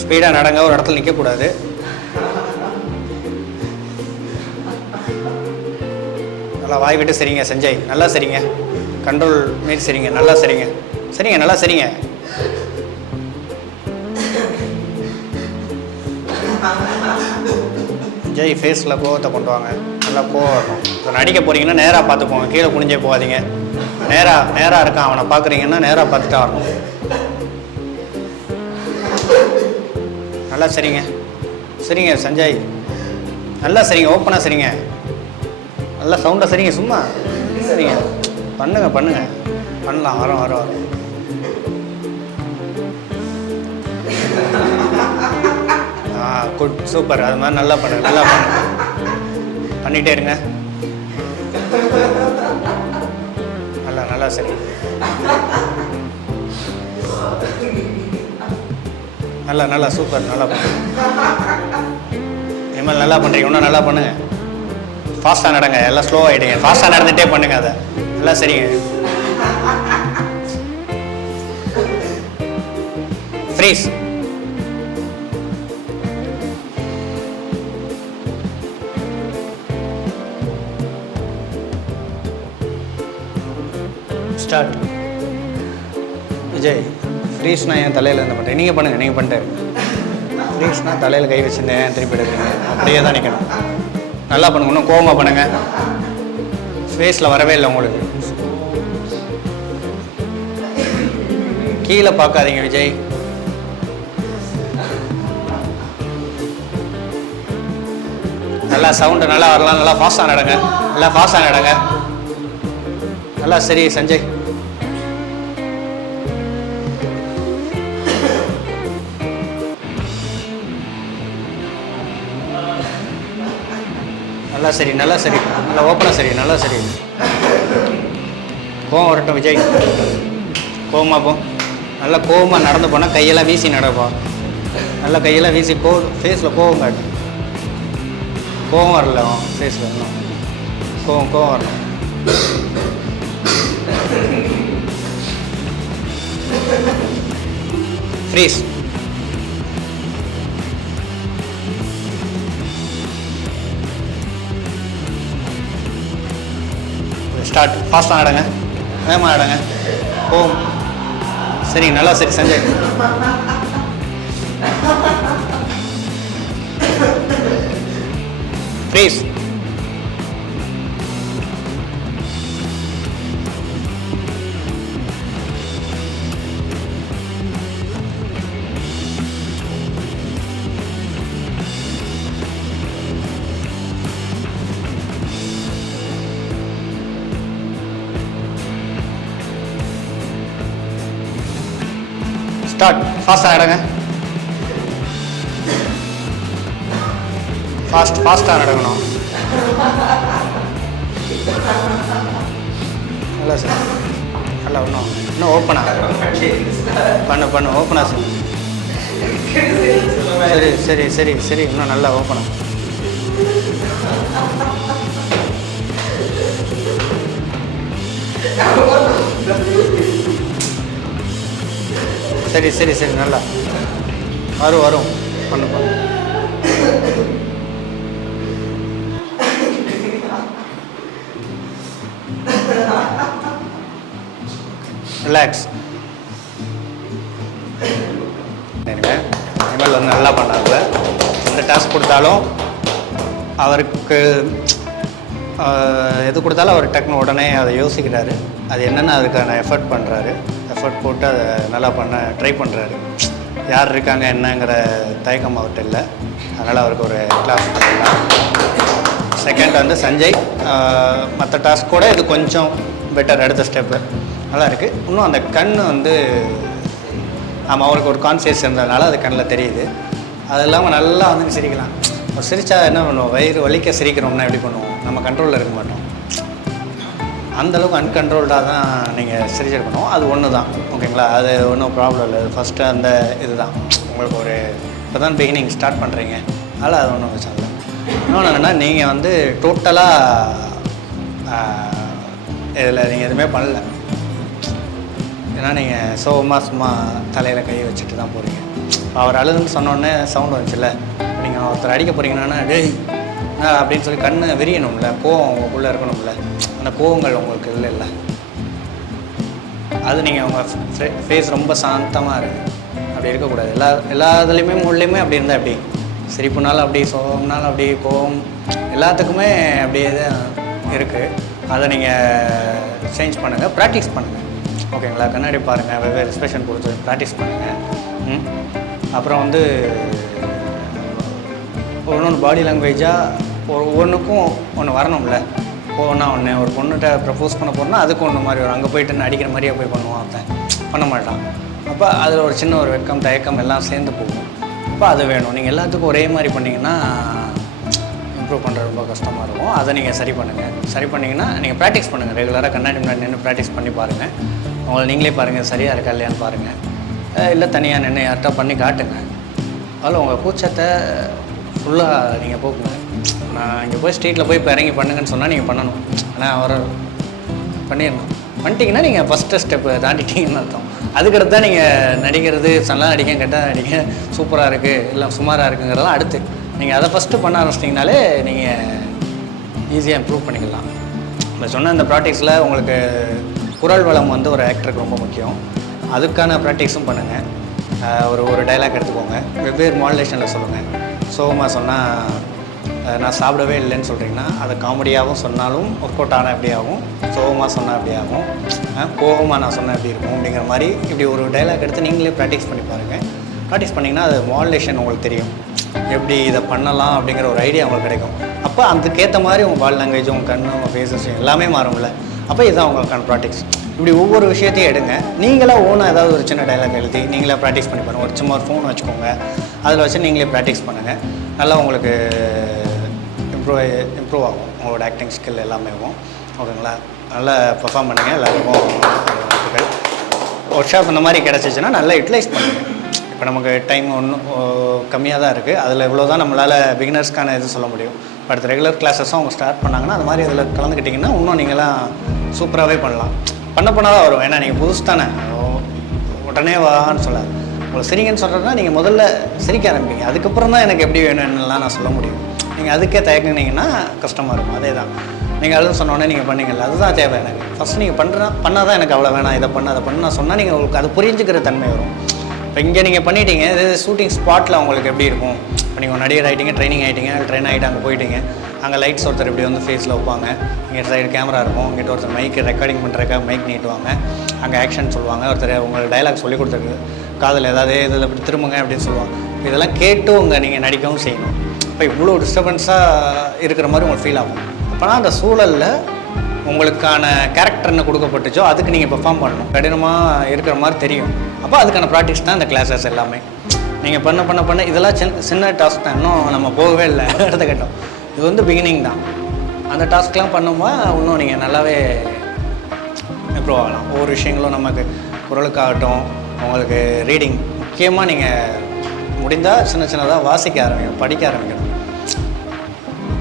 ஸ்பீடாக நடங்க, ஒரு இடத்துல நிற்கக்கூடாது. நல்லா வாய் விட்டு சரிங்க. செஞ்சை நல்லா சரிங்க, கண்ட்ரோல் மீறி சரிங்க. நல்லா சரிங்க, நல்லா சரிங்க. ஜெய் ஃபேஸில் கோவத்தை கொண்டு வாங்க. நல்லா கோவம் வரணும். இப்போ நடிக்க போகிறீங்கன்னா நேராக பார்த்துக்கோங்க, கீழே குனிஞ்சே போகாதீங்க. நேராக இருக்கான், அவனை பார்க்குறீங்கன்னா நேராக பார்த்துட்டா வரணும். நல்லா சரிங்க சஞ்சய், நல்லா சரிங்க, ஓப்பனாக சரிங்க, நல்லா சவுண்டாக சரிங்க, சும்மா சரிங்க, பண்ணுங்க பண்ணலாம், வரோம். Good, super. அது மாதிரி நல்லா பண்ணுங்க, பண்ணிகிட்டே இருங்க. நல்லா சரி, நல்லா சூப்பர், நல்லா பண்ணுங்க. இனிமேல் நல்லா பண்ணுறீங்க, இன்னும் நல்லா பண்ணுங்க. ஃபாஸ்ட்டாக நடங்க, எல்லாம் ஸ்லோ ஆகிடுங்க, ஃபாஸ்ட்டாக நடந்துகிட்டே பண்ணுங்க. அதை நல்லா சரிங்க. ஃப்ரீஸ். ஸ்டார்ட். விஜய், ஃப்ரீஸ்னா என் தலையில் இருந்து பண்ணுறேன், நீங்கள் பண்ணிட்டு ஃப்ரீஸ்னா தலையில் கை வச்சுருந்தேன், திருப்பி எடுக்கிறீங்க, அப்படியே தான் நிற்கணும். நல்லா பண்ணுங்க, இன்னும் கோவமாக பண்ணுங்க. ஃபேஸில் வரவே இல்லை உங்களுக்கு. கீழே பார்க்காதீங்க விஜய். நல்லா சவுண்டு நல்லா வரலாம், நல்லா ஃபாஸ்ட்டாக நடங்க, நல்லா சரி சஞ்சய். நல்லா சரி, நல்லா ஓப்பனாக சரி, நல்லா சரி. கோவம் வரட்டும் விஜய், கோவமாக போ. நல்லா கோவமாக நடந்து போனால் கையெல்லாம் வீசி நடப்போம். நல்லா கையெல்லாம் வீசி ஃபேஸில் கோவம் காட்டு. கோவம் வரல ஃபேஸில், இன்னும் கோவம் வரணும். ஃப்ரீஸ். ஸ்டார்ட். ஃபாஸ்ட்டாக நடங்க, வேகமாக நடங்க. கோவம் சரி, நல்லா சரி சஞ்சய். ஃப்ரீஸ். ஸ்டார்ட். ஃபாஸ்ட்டாக நடங்க, ஃபாஸ்ட்டாக நடக்கணும். நல்லா சார், நல்லா இன்னும் ஓப்பனாக பண்ணு ஓப்பனாக சார். சரி இன்னும் நல்லா ஓப்பனாக. சரி நல்லா வரும் பண்ணு. ரிலாக்ஸ். இனிமேல் வந்து நல்லா பண்ணாங்க. எந்த டாஸ்க் கொடுத்தாலும் அவருக்கு எது கொடுத்தாலும் அவர் டக்குன்னு உடனே அதை யோசிக்கிறாரு. அது என்னென்னு அதுக்கான எஃபர்ட் பண்ணுறாரு. எஃபர்ட் போட்டு அதை நல்லா பண்ண ட்ரை பண்ணுறாரு. யார் இருக்காங்க என்னங்கிற தயக்கம் அவர்கிட்ட இல்லை. அதனால் அவருக்கு ஒரு கிளாஸ் பண்ணலாம். செகண்ட் வந்து சஞ்சய். மற்ற டாஸ்க் கூட இது கொஞ்சம் பெட்டர். அடுத்த ஸ்டெப்பு நல்லா இருக்குது. இன்னும் அந்த கண் வந்து அவருக்கு ஒரு கான்சியஸ் இருந்ததுனால அது கண்ணில் தெரியுது. அது இல்லாமல் நல்லா வந்து சிரிக்கலாம். சிரித்தா என்ன பண்ணுவோம், வயிறு வலிக்க சிரிக்கிறோம்னா எப்படி பண்ணுவோம், நம்ம கண்ட்ரோலில் இருக்க மாட்டோம். அந்தளவுக்கு அன்கண்ட்ரோல்டாக தான் நீங்கள் சிரிச்சிருக்கணும். அது ஒன்று தான், ஓகேங்களா? அது ஒன்றும் ப்ராப்ளம் இல்லை. ஃபஸ்ட்டு அந்த இது தான் உங்களுக்கு ஒரு இப்போ தான் பிகினிங் ஸ்டார்ட் பண்ணுறீங்க. அதனால் அது ஒன்றும் பிரச்சனை இல்லை. இன்னொன்று என்னென்னா, நீங்கள் வந்து டோட்டலாக இதில் நீங்கள் எதுவுமே பண்ணல. ஏன்னா நீங்கள் சோகமாக சும்மா தலையில் கை வச்சுட்டு தான் போகிறீங்க. அவர் அழுதுன்னு சொன்னோடனே சவுண்ட் வந்துச்சுல்ல, நீங்கள் ஒருத்தர் அடிக்க போகிறீங்கன்னா டேய் அப்படின்னு சொல்லி கண்ணு விரியணும்ல, கோவம் உங்களுக்குள்ளே இருக்கணும்ல. அந்த கோவங்கள் உங்களுக்கு இல்லை. அது நீங்கள் உங்கள் ஃபேஸ் ரொம்ப சாந்தமாக இருக்குது. அப்படி இருக்கக்கூடாது. எல்லா இதுலேயுமே மூணுலேயுமே அப்படி இருந்தால் அப்படி சிரிப்புனாலும் அப்படி, சோகம்னாலும் அப்படி, கோவம் எல்லாத்துக்குமே அப்படியே தான் இருக்குது. அதை நீங்கள் சேஞ்ச் பண்ணுங்கள், ப்ராக்டிஸ் பண்ணுங்கள். ஓகேங்களா? கண்ணாடி பாருங்கள், வெவ்வேறு எக்ஸ்பிரஷன் கொடுத்து ப்ராக்டிஸ் பண்ணுங்கள். அப்புறம் வந்து ஒன்று பாடி லாங்குவேஜாக ஒவ்வொன்றுக்கும் ஒன்று வரணும்ல. ஒன்று ஒரு பொண்ணுகிட்ட ப்ரப்போஸ் பண்ண போகிறோன்னா அதுக்கு ஒன்று மாதிரி வரும். அங்கே போயிட்டு அடிக்கிற மாதிரியே போய் பண்ணுவான், அவன் பண்ண மாட்டான். அப்போ அதில் ஒரு சின்ன ஒரு வெட்கம் தயக்கம் எல்லாம் சேர்ந்து போகும். அப்போ அது வேணும். நீங்கள் எல்லாத்துக்கும் ஒரே மாதிரி பண்ணிங்கன்னா இம்ப்ரூவ் பண்ணுறது ரொம்ப கஷ்டமாக இருக்கும். அதை நீங்கள் சரி பண்ணுங்கள். சரி பண்ணிங்கன்னா நீங்கள் ப்ராக்டிஸ் பண்ணுங்கள். ரெகுலராக கண்ணாடி முன்னாடி நின்று ப்ராக்டிஸ் பண்ணி பாருங்கள். உங்களை நீங்களே பாருங்கள் சரியாக இருக்கா இல்லையான்னு பாருங்கள். இல்லை தனியாக நின்று யார்கிட்ட பண்ணி காட்டுங்க. அதில் உங்கள் கூச்சத்தை ஃபுல்லாக நீங்கள் போக்குங்க. நான் இங்கே போய் ஸ்ட்ரீட்டில் போய் இப்போ இறங்கி பண்ணுங்கன்னு சொன்னால் நீங்கள் பண்ணணும். ஆனால் அவரை பண்ணிடணும். பண்ணிட்டீங்கன்னா நீங்கள் ஃபஸ்ட்டு ஸ்டெப்பு தாண்டிட்டீங்கன்னு அர்த்தம். அதுக்கடுத்து தான் நீங்கள் நடிக்கிறது நல்லா நடிக்க கெட்டால் நடிக்க சூப்பராக இருக்குது இல்லை சுமாராக இருக்குங்கிறதெல்லாம் அடுத்து. நீங்கள் அதை ஃபஸ்ட்டு பண்ண ஆரம்பிச்சிட்டிங்கனாலே நீங்கள் ஈஸியாக இம்ப்ரூவ் பண்ணிக்கலாம். இப்போ சொன்ன இந்த ப்ராக்டிஸில் உங்களுக்கு குரல் வளம் வந்து ஒரு ஆக்டருக்கு ரொம்ப முக்கியம். அதுக்கான ப்ராக்டிஸும் பண்ணுங்கள். ஒரு டைலாக் எடுத்துக்கோங்க, வெவ்வேறு மாடுலேஷனில் சொல்லுங்கள். சோகமாக சொன்னால் நான் சாப்பிடவே இல்லைன்னு சொல்கிறீங்கன்னா அதை காமெடியாகவும் சொன்னாலும் ஒர்க் அவுட் ஆனால் எப்படி ஆகும், சோகமாக சொன்னால் எப்படி ஆகும், கோபமாக நான் சொன்னால் எப்படி இருக்கும் அப்படிங்கிற மாதிரி இப்படி ஒரு டைலாக் எடுத்து நீங்களே ப்ராக்டிஸ் பண்ணி பாருங்கள். ப்ராக்டிஸ் பண்ணிங்கன்னா அது மாடுலேஷன் உங்களுக்கு தெரியும், எப்படி இதை பண்ணலாம் அப்படிங்கிற ஒரு ஐடியா உங்களுக்கு கிடைக்கும். அப்போ அதுக்கேற்ற மாதிரி உங்கள் பாடி லாங்குவேஜ், உங்கள் கண்ணு, உங்கள் ஃபேஸஸ் எல்லாமே மாறும்ல. அப்போ இதுதான் உங்களுக்கான ப்ராக்டிஸ். இப்படி ஒவ்வொரு விஷயத்தையும் எடுங்க. நீங்களாக ஓனாக ஏதாவது ஒரு சின்ன டைலாக் எழுதி நீங்களே ப்ராக்டிஸ் பண்ணி பாருங்கள். ஒரு சும்மா ஒரு ஃபோன் வச்சுக்கோங்க, அதில் வச்சு நீங்களே ப்ராக்டிஸ் பண்ணுங்கள். நல்லா உங்களுக்கு இம்ப்ரூவ் ஆகும் உங்களோட ஆக்டிங் ஸ்கில் எல்லாமே. ஓகேங்களா? நல்லா பெர்ஃபார்ம் பண்ணுங்கள். எல்லாருக்கும் வாழ்த்துக்கள். ஒர்க் ஷாப் இந்த மாதிரி கிடச்சிச்சின்னா நல்லா யூட்டிலைஸ் பண்ணுங்கள். இப்போ நமக்கு டைம் ஒன்றும் கம்மியாக தான் இருக்குது. அதில் இவ்வளோ தான் நம்மளால் பிகினர்ஸ்க்கான இது சொல்ல முடியும். அடுத்த ரெகுலர் கிளாஸஸும் அவங்க ஸ்டார்ட் பண்ணாங்கன்னா அது மாதிரி இதில் கலந்துக்கிட்டிங்கன்னா இன்னும் நீங்களாம் சூப்பராகவே பண்ணலாம். பண்ண தான் வரும். ஏன்னா நீங்கள் புதுசு தானே, உடனே வான்னு சொல்லாது. உங்களை சிரிங்கன்னு சொல்கிறதுனா நீங்கள் முதல்ல சிரிக்க ஆரம்பிங்க. அதுக்கப்புறம் தான் எனக்கு எப்படி வேணும்னுலாம் நான் சொல்ல முடியும். நீங்கள் அதுக்கே தயங்குனீங்கன்னா கஷ்டமாக இருக்கும். அதே தான் நீங்கள் அதுவும் சொன்னோடனே நீங்கள் பண்ணீங்கல்ல, அதுதான் தேவை எனக்கு. ஃபஸ்ட் நீங்கள் பண்ணால் தான் எனக்கு அவ்வளோ வேணாம், இதை பண்ண அதை பண்ண நான் சொன்னால் நீங்கள் உங்களுக்கு அது புரிஞ்சுக்கிற தன்மை வரும். இப்போ இங்கே நீங்கள் பண்ணிட்டீங்க, இது ஷூட்டிங் ஸ்பாட்டில் உங்களுக்கு எப்படி இருக்கும்? இப்போ நீங்கள் ஒரு நடிகர் ஆகிட்டீங்க, ட்ரைனிங் ஆகிட்டீங்க, ட்ரெயின் ஆகிட்டு அங்கே போயிட்டீங்க. அங்கே லைட்ஸ் ஒருத்தர் இப்படி வந்து ஃபேஸில் வைப்பாங்க, இங்கே சைடு கேமரா இருக்கும், இங்கிட்ட ஒருத்தர் மைக்கு ரெக்கார்டிங் பண்ணுறதுக்காக மைக் நீட்டுவாங்க, அங்கே ஆக்ஷன் சொல்லுவாங்க, ஒருத்தர் உங்களுக்கு டைலாக் சொல்லி கொடுத்துருக்கு, காதில் ஏதாவது இதில் இப்படி திரும்புங்க அப்படின்னு சொல்லுவாங்க. இதெல்லாம் கேட்டு நீங்கள் நடிக்கவும் செய்யணும். இப்போ இவ்வளோ டிஸ்டர்பன்ஸாக இருக்கிற மாதிரி உங்களுக்கு ஃபீல் ஆகும். அப்போனா அந்த சூழலில் உங்களுக்கான கேரக்டர் என்ன கொடுக்கப்பட்டுச்சோ அதுக்கு நீங்கள் பெர்ஃபார்ம் பண்ணணும். கடினமாக இருக்கிற மாதிரி தெரியும். அப்போ அதுக்கான ப்ராக்டிஸ் தான் இந்த கிளாஸஸ் எல்லாமே. நீங்கள் பண்ண இதெல்லாம் சின்ன டாஸ்க் தான். இன்னும் நம்ம போகவே இல்லை அடுத்த கட்டம். இது வந்து பிகினிங் தான். அந்த டாஸ்க்லாம் பண்ணும்போது இன்னும் நீங்கள் நல்லாவே இம்ப்ரூவ் ஆகலாம். ஒவ்வொரு விஷயங்களும் நமக்கு குரலுக்காகட்டும், உங்களுக்கு ரீடிங் முக்கியமாக நீங்கள் முடிந்தால் சின்னதாக வாசிக்க ஆரம்பிக்கணும், படிக்க ஆரம்பிக்கணும்.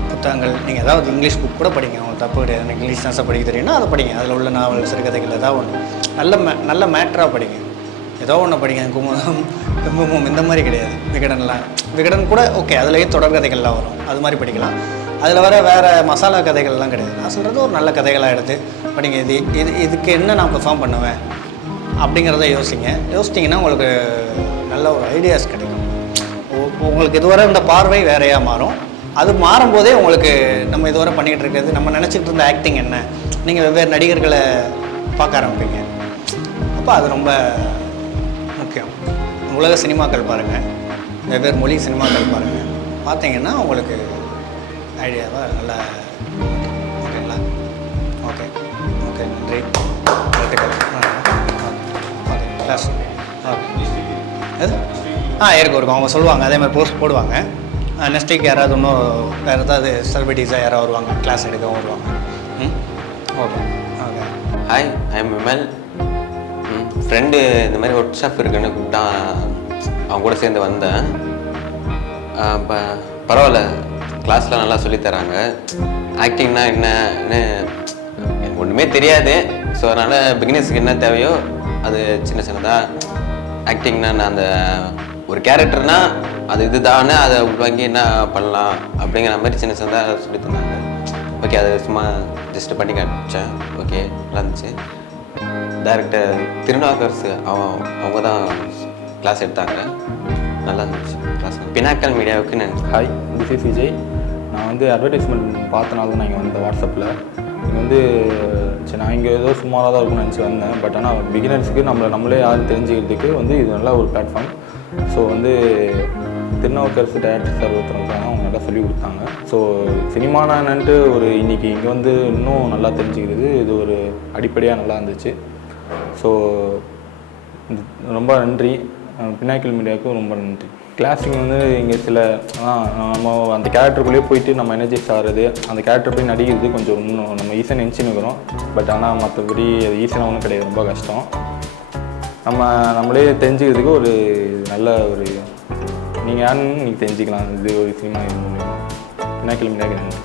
புத்தகங்கள் நீங்கள் ஏதாவது இங்கிலீஷ் புக் கூட படிங்க, உங்களுக்கு தப்பு கிடையாது. எனக்கு இங்கிலீஷ் நாசம் படிக்க தெரியும்னா அதை படிங்க. அதில் உள்ள நாவல், சிறுகதைகள் ஏதாவது ஒன்று நல்ல மேட்டராக படிங்க. ஏதோ ஒன்று படிங்க. குமுதம் இந்த மாதிரி கிடையாது. விகடன் கூட ஓகே, அதுலேயும் தொடர்கதைகள்லாம் வரும், அது மாதிரி படிக்கலாம். அதில் வேறு மசாலா கதைகள்லாம் கிடையாது. நான் சொல்கிறது ஒரு நல்ல கதைகளாக எடுத்து படிங்க. இதுக்கு என்ன நான் பெர்ஃபார்ம் பண்ணுவேன் அப்படிங்கிறத யோசிச்சிங்கன்னா உங்களுக்கு நல்ல ஒரு ஐடியாஸ் கிடைக்கும். உங்களுக்கு இதுவரை இந்த பார்வை வேறையாக மாறும். அது மாறும்போதே உங்களுக்கு நம்ம இதுவரை பண்ணிக்கிட்டு இருக்கிறது, நம்ம நினச்சிட்டு இருந்த ஆக்டிங் என்ன, நீங்கள் வெவ்வேறு நடிகர்களை பார்க்க ஆரம்பிப்பீங்க. அப்போ அது ரொம்ப முக்கியம். உலக சினிமாக்கள் பாருங்கள், வெவ்வேறு மொழி சினிமாக்கள் பாருங்கள். பார்த்தீங்கன்னா உங்களுக்கு ஐடியாவாக நல்லா ஓகேங்களா? ஓகே நன்றி. வாழ்த்துக்கள். ஓகே கிளாஸ் எது இருக்கும். அவங்க சொல்லுவாங்க, அதே மாதிரி போஸ்ட் போடுவாங்க. நெக்ஸ்ட் வீக் யாராவது இன்னும் வேறு ஏதாவது செலிபிரிட்டிஸாக யாராவது வருவாங்க, கிளாஸ் எடுக்கவும் வருவாங்க. Okay. Hi, I am Vimal. Friend இந்த மாதிரி ஒர்க் ஷாப் இருக்குன்னு கூப்பிட்டா அவங்க கூட சேர்ந்து வந்தேன். இப்போ பரவாயில்ல, கிளாஸில் நல்லா சொல்லித்தராங்க. ஆக்டிங்னா என்னன்னு ஒன்றுமே தெரியாது. ஸோ அதனால் பிகினர்ஸுக்கு என்ன தேவையோ அது சின்னதாக ஆக்டிங்னா அந்த ஒரு கேரக்டர்னால் அது இதுதானே, அதை உள்வாங்கி என்ன பண்ணலாம் அப்படிங்கிற மாதிரி சின்னதாக சொல்லி தந்தாங்க. ஓகே, அது சும்மா ஜஸ்ட்டு பண்ணி காமிச்சேன். ஓகே, நல்லா இருந்துச்சு. டைரக்டர் திருநாகர்ஸ் அவங்க தான் கிளாஸ் எடுத்தாங்க. நல்லா இருந்துச்சு கிளாஸ். பினாக்கல் மீடியாவுக்கு நன்றி. Hi, this is Vijay. நான் வந்து அட்வர்டைஸ்மெண்ட் பார்த்தனால தான் நான் இங்கே வந்தேன் வாட்ஸ்அப்பில். இங்கே வந்து சரி நான் இங்கே ஏதோ சுமாராக தான் இருக்கும்னு நினச்சி வந்தேன். பட் ஆனால் பிகினர்ஸுக்கு நம்மளே யாரும் தெரிஞ்சுக்கிறதுக்கு வந்து இது நல்ல ஒரு பிளாட்ஃபார்ம். ஸோ வந்து திருநாவுக்கரசு டைரக்டர் சார் ஒருத்தவங்க அவங்க நல்லா சொல்லிக் கொடுத்தாங்க. ஸோ சினிமானா என்னன்ட்டு ஒரு இன்றைக்கி இங்கே வந்து இன்னும் நல்லா தெரிஞ்சுக்கிறது இது ஒரு அடிப்படையாக நல்லா இருந்துச்சு. ஸோ ரொம்ப நன்றி. பினாக்கிள் மீடியாவுக்கும் ரொம்ப நன்றி. கிளாஸிங் வந்து இங்கே சில நம்ம அந்த கேரக்டருக்குள்ளேயே போயிட்டு நம்ம எனர்ஜைஸ் ஆகிறது, அந்த கேரக்டர் போய் நடிக்கிறது கொஞ்சம் இன்னும் நம்ம ஈஸியாக நினச்சின்னுக்கிறோம். பட் ஆனால் மற்றபடி அது ஈஸியாக ஒன்றும் கிடையாது, ரொம்ப கஷ்டம். நம்மளே தெரிஞ்சுக்கிறதுக்கு ஒரு நல்ல ஒரு நீங்கள் யாருன்னு நீங்கள் தெரிஞ்சுக்கலாம். இது ஒரு சினிமா இது மூலியமாக. பினாக்கிள் மீடியாவுக்கு நன்றி.